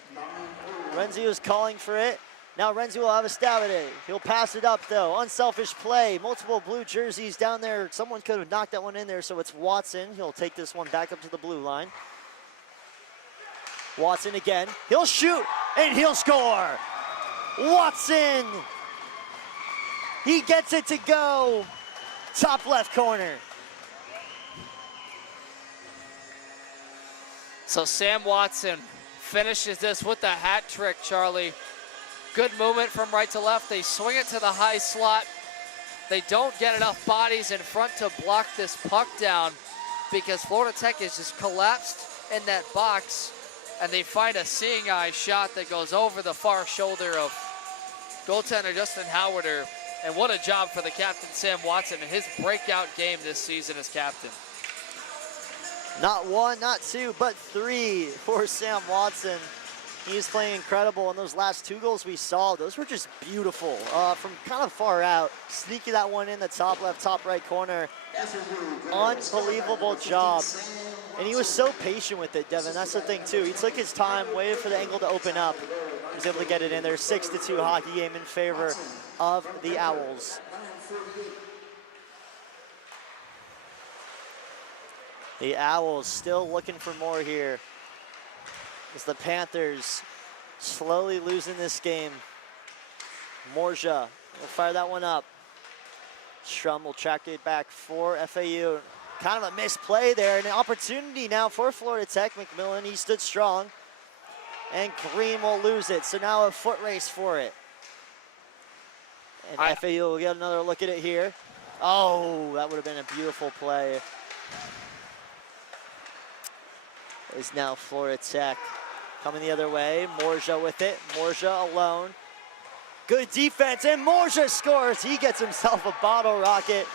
Renzi was calling for it. Now Renzi will have a stab at it. He'll pass it up, though. Unselfish play. Multiple blue jerseys down there. Someone could have knocked that one in there, so it's Watson. He'll take this one back up to the blue line. Watson again. He'll shoot, and he'll score. Watson. He gets it to go. Top left corner. So Sam Watson finishes this with a hat trick, Charlie. Good movement from right to left. They swing it to the high slot. They don't get enough bodies in front to block this puck down because Florida Tech is just collapsed in that box, and they find a seeing eye shot that goes over the far shoulder of goaltender Justin Howarder. And what a job for the captain, Sam Watson, in his breakout game this season as captain. Not one, not two, but three for Sam Watson. He's playing incredible, and those last 2 goals we saw, those were just beautiful. From kind of far out, sneaking that one in the top left, top right corner. Unbelievable job. And he was so patient with it, Devin. That's the thing, too. He took his time, waited for the angle to open up. He was able to get it in there. 6-2 hockey game in favor of the Owls. The Owls still looking for more here, as the Panthers slowly losing this game. Morja will fire that one up. Strum will track it back for FAU. Kind of a misplay there, and an opportunity now for Florida Tech. McMillan, he stood strong, and Green will lose it. So now a foot race for it. And FAU will get another look at it here. Oh, that would have been a beautiful play. Is now Florida Tech coming the other way. Morja with it. Morja alone. Good defense, and Morja scores. He gets himself a bottle rocket.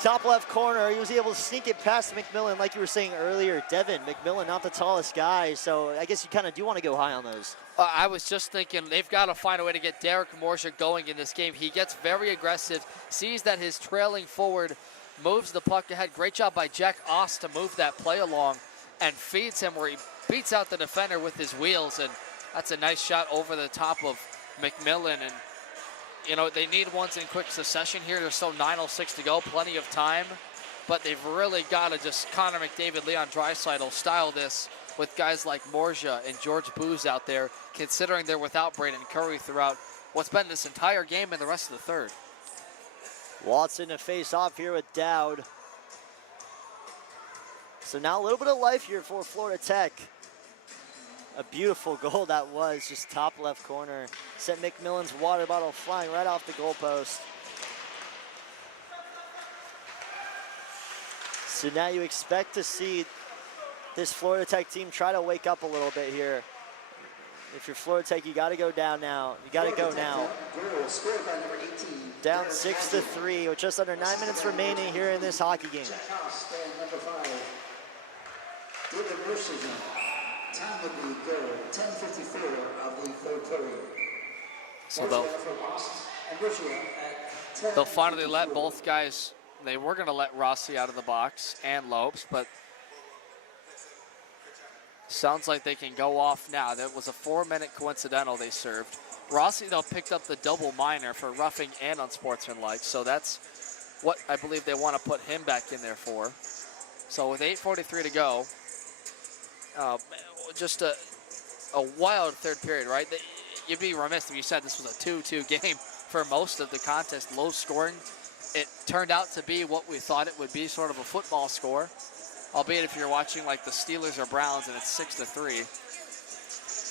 Top left corner. He was able to sneak it past McMillan, like you were saying earlier. Devin, McMillan, not the tallest guy, so I guess you kind of do want to go high on those. I was just thinking they've got to find a way to get Derek Morja going in this game. He gets very aggressive, sees that his trailing forward moves the puck ahead. Great job by Jack Ost to move that play along, and feeds him where he beats out the defender with his wheels, and that's a nice shot over the top of McMillan. And you know, they need ones in quick succession here. There's still 9:06 to go, plenty of time, but they've really got to just Connor McDavid, Leon Draisaitl style this with guys like Morja and George Booz out there, considering they're without Braden Curry throughout what's been this entire game and the rest of the third. Watson to face off here with Dowd. So now a little bit of life here for Florida Tech. A beautiful goal that was, just top left corner. Sent McMillan's water bottle flying right off the goalpost. So now you expect to see this Florida Tech team try to wake up a little bit here. If you're Florida Tech, you got to go down now. You got to go now. Down 6-3 with just under 9 minutes remaining here in this hockey game. So they'll finally let both guys, they were going to let Rossi out of the box and Lopes, but sounds like they can go off now. That was a 4-minute coincidental they served. Rossi, though, picked up the double minor for roughing and unsportsmanlike, so that's what I believe they want to put him back in there for. So with 8:43 to go, just a wild third period, right? You'd be remiss if you said this was a 2-2 game for most of the contest, low scoring. It turned out to be what we thought it would be, sort of a football score, albeit if you're watching like the Steelers or Browns and it's 6-3.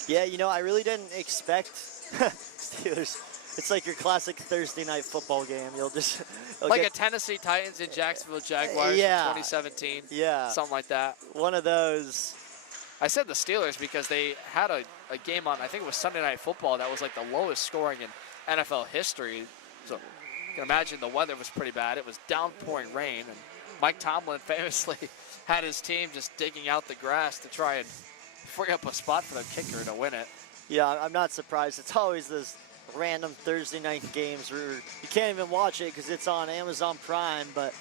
Yeah, you know, I really didn't expect Steelers. It's like your classic Thursday night football game. You'll just like a Tennessee Titans and Jacksonville Jaguars in 2017. Yeah, something like that. One of those. I said the Steelers because they had a game on, I think it was Sunday Night Football, that was like the lowest scoring in NFL history. So you can imagine the weather was pretty bad. It was downpouring rain, and Mike Tomlin famously had his team just digging out the grass to try and free up a spot for the kicker to win it. Yeah, I'm not surprised. It's always those random Thursday night games where you can't even watch it because it's on Amazon Prime, but...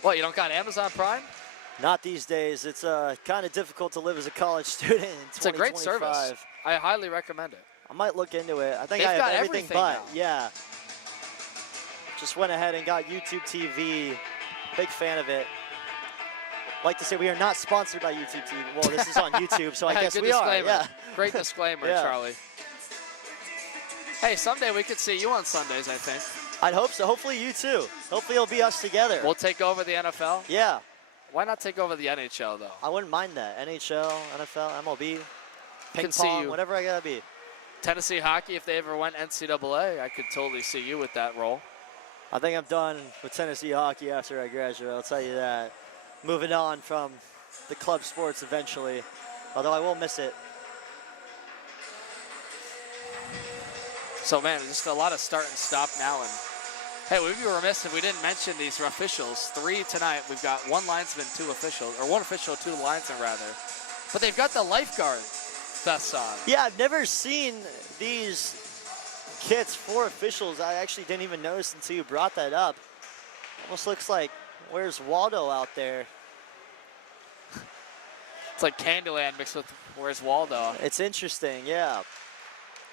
What, you don't got Amazon Prime? Not these days. It's kind of difficult to live as a college student in 2025. It's a great service. I highly recommend it. I might look into it. I think They've I have got everything but, now. yeah. Just went ahead and got YouTube TV. Big fan of it. Like to say we are not sponsored by YouTube TV. Well, this is on YouTube, so I guess good we disclaimer. are. Yeah. Great disclaimer, Yeah. Charlie. Hey, someday we could see you on Sundays, I think. I'd hope so. Hopefully you too. Hopefully it'll be us together. We'll take over the NFL. Yeah. Why not take over the NHL, though? I wouldn't mind that. NHL, NFL, MLB, ping Can see pong, you. whatever I gotta be. Tennessee hockey, if they ever went NCAA, I could totally see you with that role. I think I'm done with Tennessee hockey after I graduate, I'll tell you that. Moving on from the club sports eventually, although I will miss it. So, man, just a lot of start and stop now, and Hey, we'd be remiss if we didn't mention these officials. 3 tonight. We've got 1 linesman, 2 officials, or 1 official, 2 linesmen rather. But they've got the lifeguard vests on. Yeah, I've never seen these kits for officials. I actually didn't even notice until you brought that up. Almost looks like, where's Waldo out there? It's like Candyland mixed with Where's Waldo. It's interesting, yeah.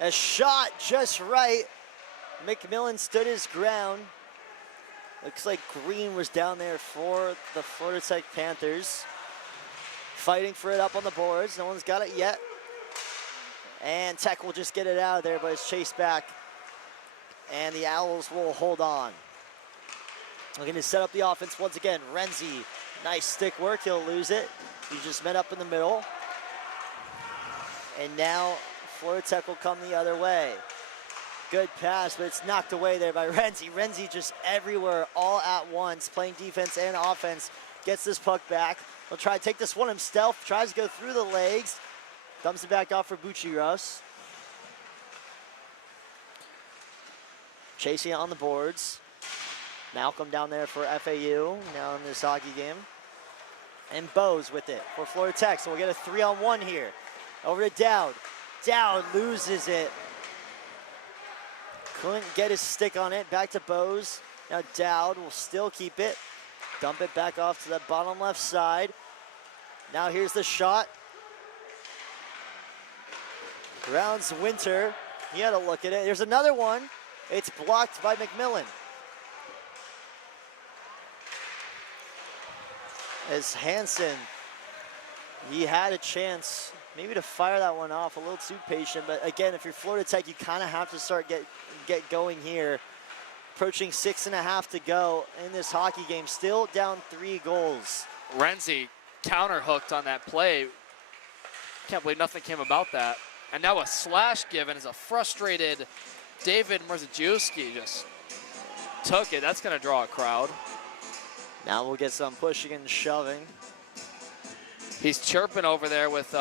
A shot just right. McMillan stood his ground. Looks like Green was down there for the Florida Tech Panthers. Fighting for it up on the boards. No one's got it yet. And Tech will just get it out of there, but it's chased back. And the Owls will hold on. Looking to set up the offense once again. Renzi, nice stick work. He'll lose it. He just met up in the middle. And now Florida Tech will come the other way. Good pass, but it's knocked away there by Renzi. Renzi just everywhere, all at once, playing defense and offense. Gets this puck back. He'll try to take this one himself. Tries to go through the legs. Dumps it back off for Bucciros. Chasing it on the boards. Malcolm down there for FAU, now in this hockey game. And Bose with it for Florida Tech, so we'll get a 3-on-1 here. Over to Dowd. Dowd loses it. Couldn't get his stick on it. Back to Bose. Now Dowd will still keep it. Dump it back off to the bottom left side. Now here's the shot. Rounds Winter. He had a look at it. There's another one. It's blocked by McMillan. As Hansen, he had a chance maybe to fire that one off, a little too patient, but again, if you're Florida Tech, you kind of have to start get going here. Approaching 6.5 to go in this hockey game, still down 3 goals. Renzi counter hooked on that play. Can't believe nothing came about that. And now a slash given as a frustrated David Mrzejewski just took it. That's gonna draw a crowd. Now we'll get some pushing and shoving. He's chirping over there with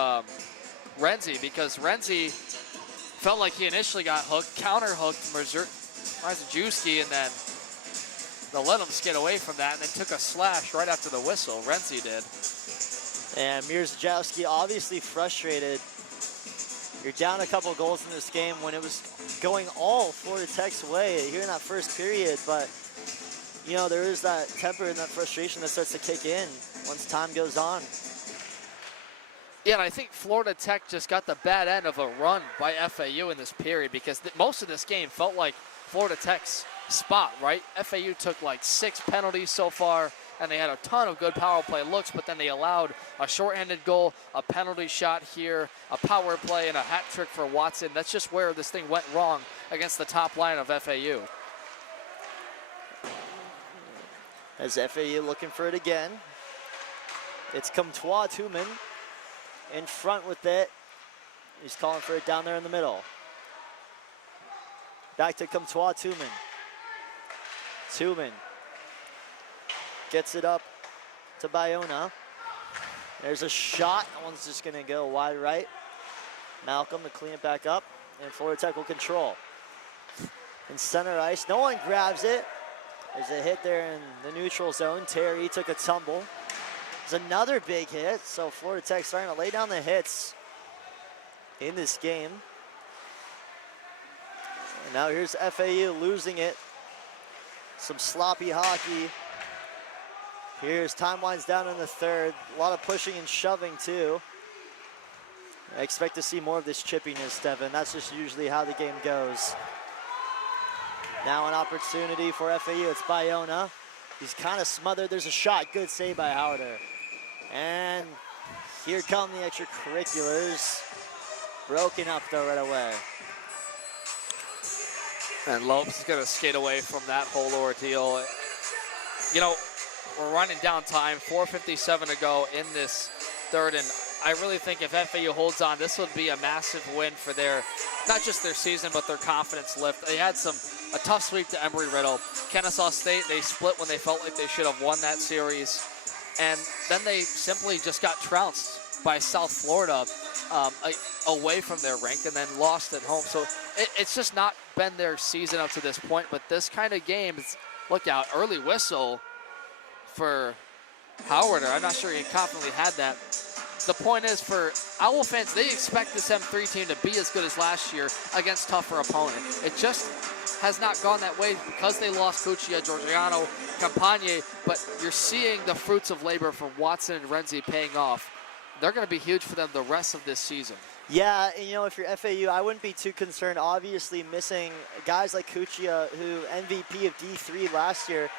Renzi because Renzi felt like he initially got hooked, counter hooked Mrzejewski, and then they'll let him skid away from that and then took a slash right after the whistle. Renzi did. And Mrzejewski obviously frustrated. You're down a couple goals in this game when it was going all Florida Tech's way here in that first period, but you know, there is that temper and that frustration that starts to kick in once time goes on. Yeah, and I think Florida Tech just got the bad end of a run by FAU in this period because most of this game felt like Florida Tech's spot, right? FAU took like 6 penalties so far, and they had a ton of good power play looks, but then they allowed a shorthanded goal, a penalty shot here, a power play, and a hat trick for Watson. That's just where this thing went wrong against the top line of FAU. As FAU looking for it again. It's Comtois Tuman in front with it. He's calling for it down there in the middle. Back to Comtois Tuman. Tuman gets it up to Bayona. There's a shot. That one's just gonna go wide right. Malcolm to clean it back up, and Florida Tech will control. In center ice, no one grabs it. There's a hit there in the neutral zone. Terry took a tumble. There's another big hit, so Florida Tech starting to lay down the hits in this game. And now here's FAU losing it. Some sloppy hockey. Here's time winds down in the third. A lot of pushing and shoving too. I expect to see more of this chippiness, Devin. That's just usually how the game goes. Now an opportunity for FAU. It's Bayona. He's kind of smothered. There's a shot. Good save by Howder. And here come the extracurriculars. Broken up though right away. And Lopes is going to skate away from that whole ordeal. You know, we're running down time. 4:57 to go in this third. And I really think if FAU holds on, this would be a massive win for their, not just their season, but their confidence lift. They had a tough sweep to Embry-Riddle. Kennesaw State, they split when they felt like they should have won that series. And then they simply just got trounced by South Florida away from their rink and then lost at home. So it's just not been their season up to this point. But this kind of game, Look out, early whistle for Howard. I'm not sure he confidently had that. The point is, for Owl fans, they expect this M3 team to be as good as last year against tougher opponent. It just has not gone that way because they lost Cuccia, Georgiano, Campagne, but you're seeing the fruits of labor from Watson and Renzi paying off. They're going to be huge for them the rest of this season. Yeah, and if you're FAU, I wouldn't be too concerned. Obviously, missing guys like Cuccia, who MVP of D3 last year,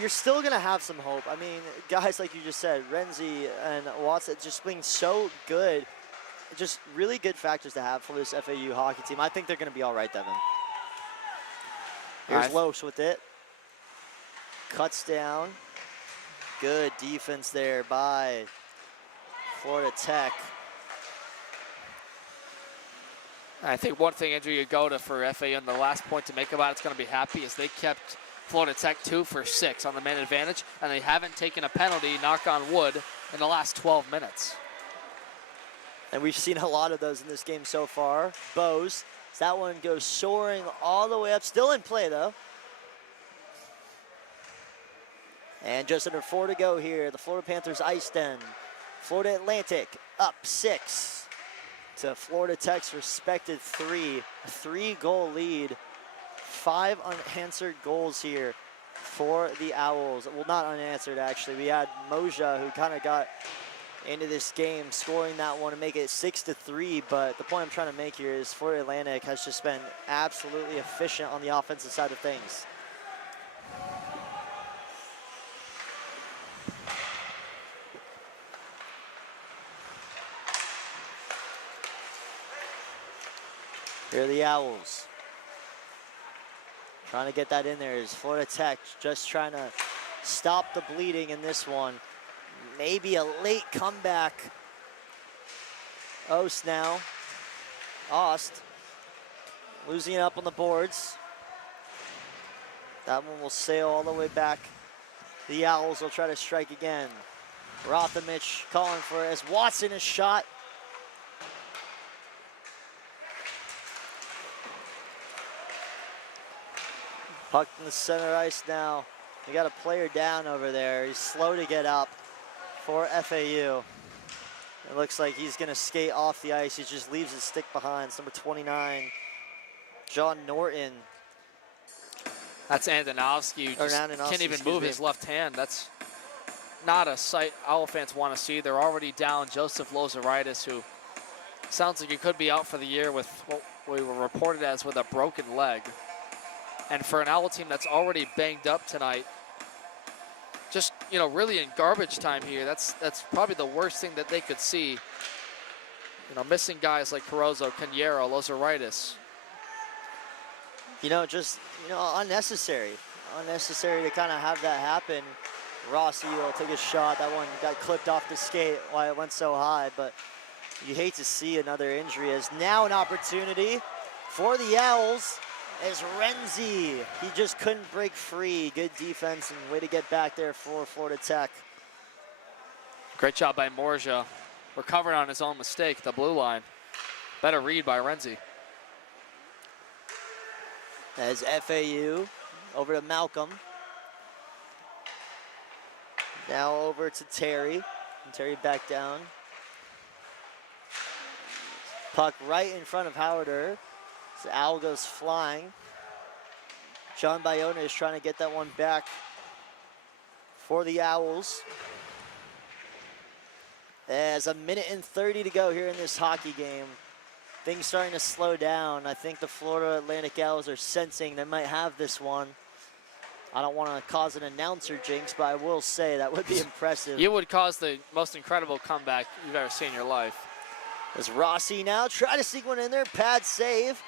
you're still going to have some hope. I mean, guys like you just said, Renzi and Watson, just being so good, just really good factors to have for this FAU hockey team. I think they're going to be all right, Devin. Here's Loesch with it. Cuts down. Good defense there by Florida Tech. I think one thing, Andrew, you go to for FAU, and the last point to make about it's going to be happy is they kept Florida Tech 2 for 6 on the man advantage, and they haven't taken a penalty, knock on wood, in the last 12 minutes. And we've seen a lot of those in this game so far. Bose, that one goes soaring all the way up, still in play though. And just under 4 to go here, the Florida Panthers IceDen. Florida Atlantic up 6 to Florida Tech's respected 3. A 3-goal lead. 5 unanswered goals here for the Owls. Well, not unanswered, actually. We had Moja, who kind of got into this game, scoring that one to make it 6-3. But the point I'm trying to make here is Florida Atlantic has just been absolutely efficient on the offensive side of things. Here are the Owls. Trying to get that in there is Florida Tech, just trying to stop the bleeding in this one. Maybe a late comeback. Ost now. Ost losing it up on the boards. That one will sail all the way back. The Owls will try to strike again. Rothamich calling for it as Watson is shot. Puck in the center ice now. We got a player down over there. He's slow to get up for FAU. It looks like he's gonna skate off the ice. He just leaves his stick behind. It's number 29, John Norton. That's Andonovsky, who just can't even move his left hand. That's not a sight Owl fans want to see. They're already down Joseph Lozeritis, who sounds like he could be out for the year with what we were reported as with a broken leg. And for an Owl team that's already banged up tonight, just, really in garbage time here, that's probably the worst thing that they could see. Missing guys like Carozzo, Cañero, Lozeritis. Unnecessary. Unnecessary to kind of have that happen. Rossi will take a shot. That one got clipped off the skate while it went so high, but you hate to see another injury. As now an opportunity for the Owls as Renzi. He just couldn't break free. Good defense and way to get back there for Florida Tech. Great job by Morja. Recovered on his own mistake, the blue line. Better read by Renzi. As FAU over to Malcolm. Now over to Terry. And Terry back down. Puck right in front of Howarder. So Owl goes flying. John Bayona is trying to get that one back for the Owls. As a minute and 30 to go here in this hockey game. Things starting to slow down. I think the Florida Atlantic Owls are sensing they might have this one. I don't want to cause an announcer jinx, but I will say that would be impressive. You would cause the most incredible comeback you've ever seen in your life. As Rossi now try to sneak one in there, pad save.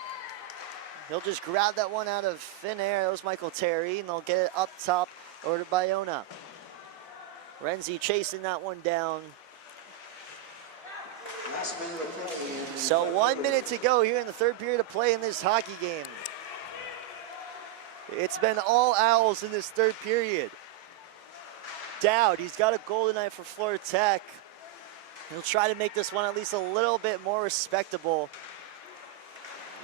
He'll just grab that one out of thin air. That was Michael Terry, and they'll get it up top over to Bayona. Renzi chasing that one down. So 1 minute to go here in the third period of play in this hockey game. It's been all Owls in this third period. Dowd, he's got a goal tonight for Florida Tech. He'll try to make this one at least a little bit more respectable.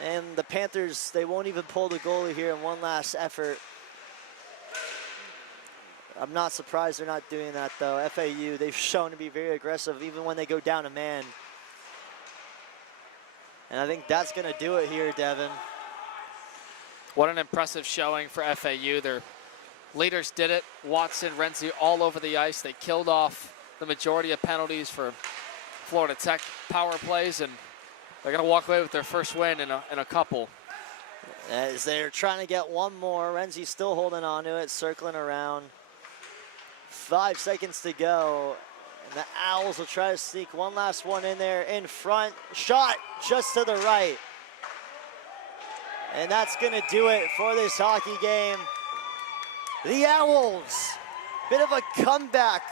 And the Panthers, they won't even pull the goalie here in one last effort. I'm not surprised they're not doing that, though. FAU, they've shown to be very aggressive even when they go down a man. And I think that's going to do it here, Devin. What an impressive showing for FAU. Their leaders did it. Watson, Renzi all over the ice. They killed off the majority of penalties for Florida Tech power plays, and they're going to walk away with their first win in a couple. As they're trying to get one more. Renzi still holding on to it, circling around. 5 seconds to go. And the Owls will try to sneak one last one in there in front. Shot just to the right. And that's going to do it for this hockey game. The Owls, bit of a comeback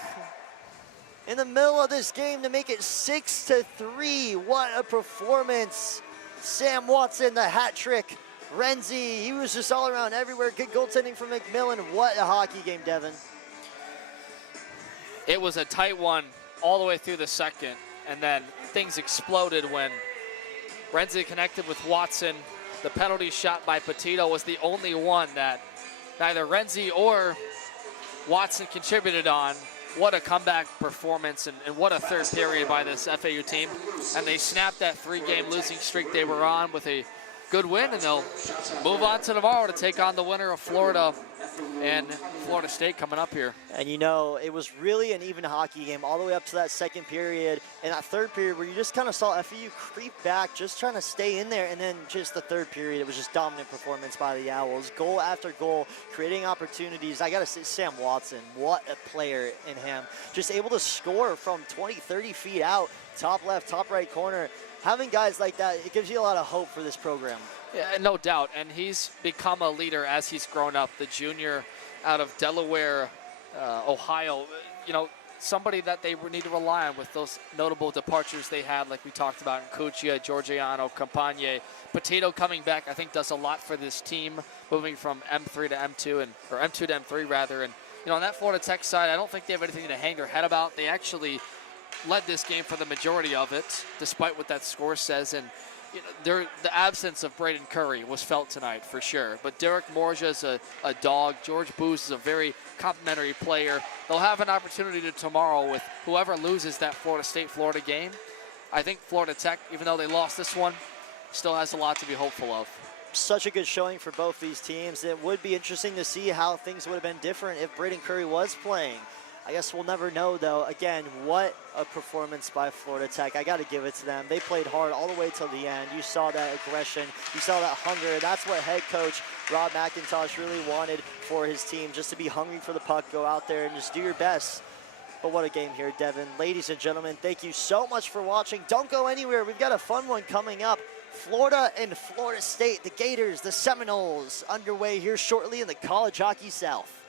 in the middle of this game to make it 6-3. What a performance. Sam Watson, the hat trick. Renzi, he was just all around everywhere. Good goaltending from McMillan. What a hockey game, Devin. It was a tight one all the way through the second, and then things exploded when Renzi connected with Watson. The penalty shot by Petito was the only one that neither Renzi or Watson contributed on. What a comeback performance, and what a third period by this FAU team. And they snapped that 3-game losing streak they were on with a good win, and they'll move on to tomorrow to take on the winner of Florida and Florida State coming up here. And you know, it was really an even hockey game all the way up to that second period and that third period where you just kind of saw FAU creep back, just trying to stay in there. And then just the third period, it was just dominant performance by the Owls. Goal after goal, creating opportunities. I got to say, Sam Watson, what a player in him. Just able to score from 20, 30 feet out, top left, top right corner. Having guys like that, it gives you a lot of hope for this program. Yeah, no doubt, and he's become a leader as he's grown up. The junior out of Delaware, Ohio, you know, somebody that they need to rely on with those notable departures they had, like we talked about in Cuccia, Giorgiano, Campagne. Petito coming back, I think, does a lot for this team, moving from M3 to M2, or M2 to M3 rather. And you know, on that Florida Tech side, I don't think they have anything to hang their head about. They actually led this game for the majority of it, despite what that score says. And you know, the absence of Braden Curry was felt tonight for sure. But Derek Morja is a dog. George Booth is a very complimentary player. They'll have an opportunity to tomorrow with whoever loses that Florida State-Florida game. I think Florida Tech, even though they lost this one, still has a lot to be hopeful of. Such a good showing for both these teams. It would be interesting to see how things would have been different if Braden Curry was playing. I guess we'll never know, though. Again, what a performance by Florida Tech. I got to give it to them. They played hard all the way till the end. You saw that aggression. You saw that hunger. That's what head coach Rob McIntosh really wanted for his team, just to be hungry for the puck, go out there and just do your best. But what a game here, Devin. Ladies and gentlemen, thank you so much for watching. Don't go anywhere. We've got a fun one coming up. Florida and Florida State, the Gators, the Seminoles, underway here shortly in the College Hockey South.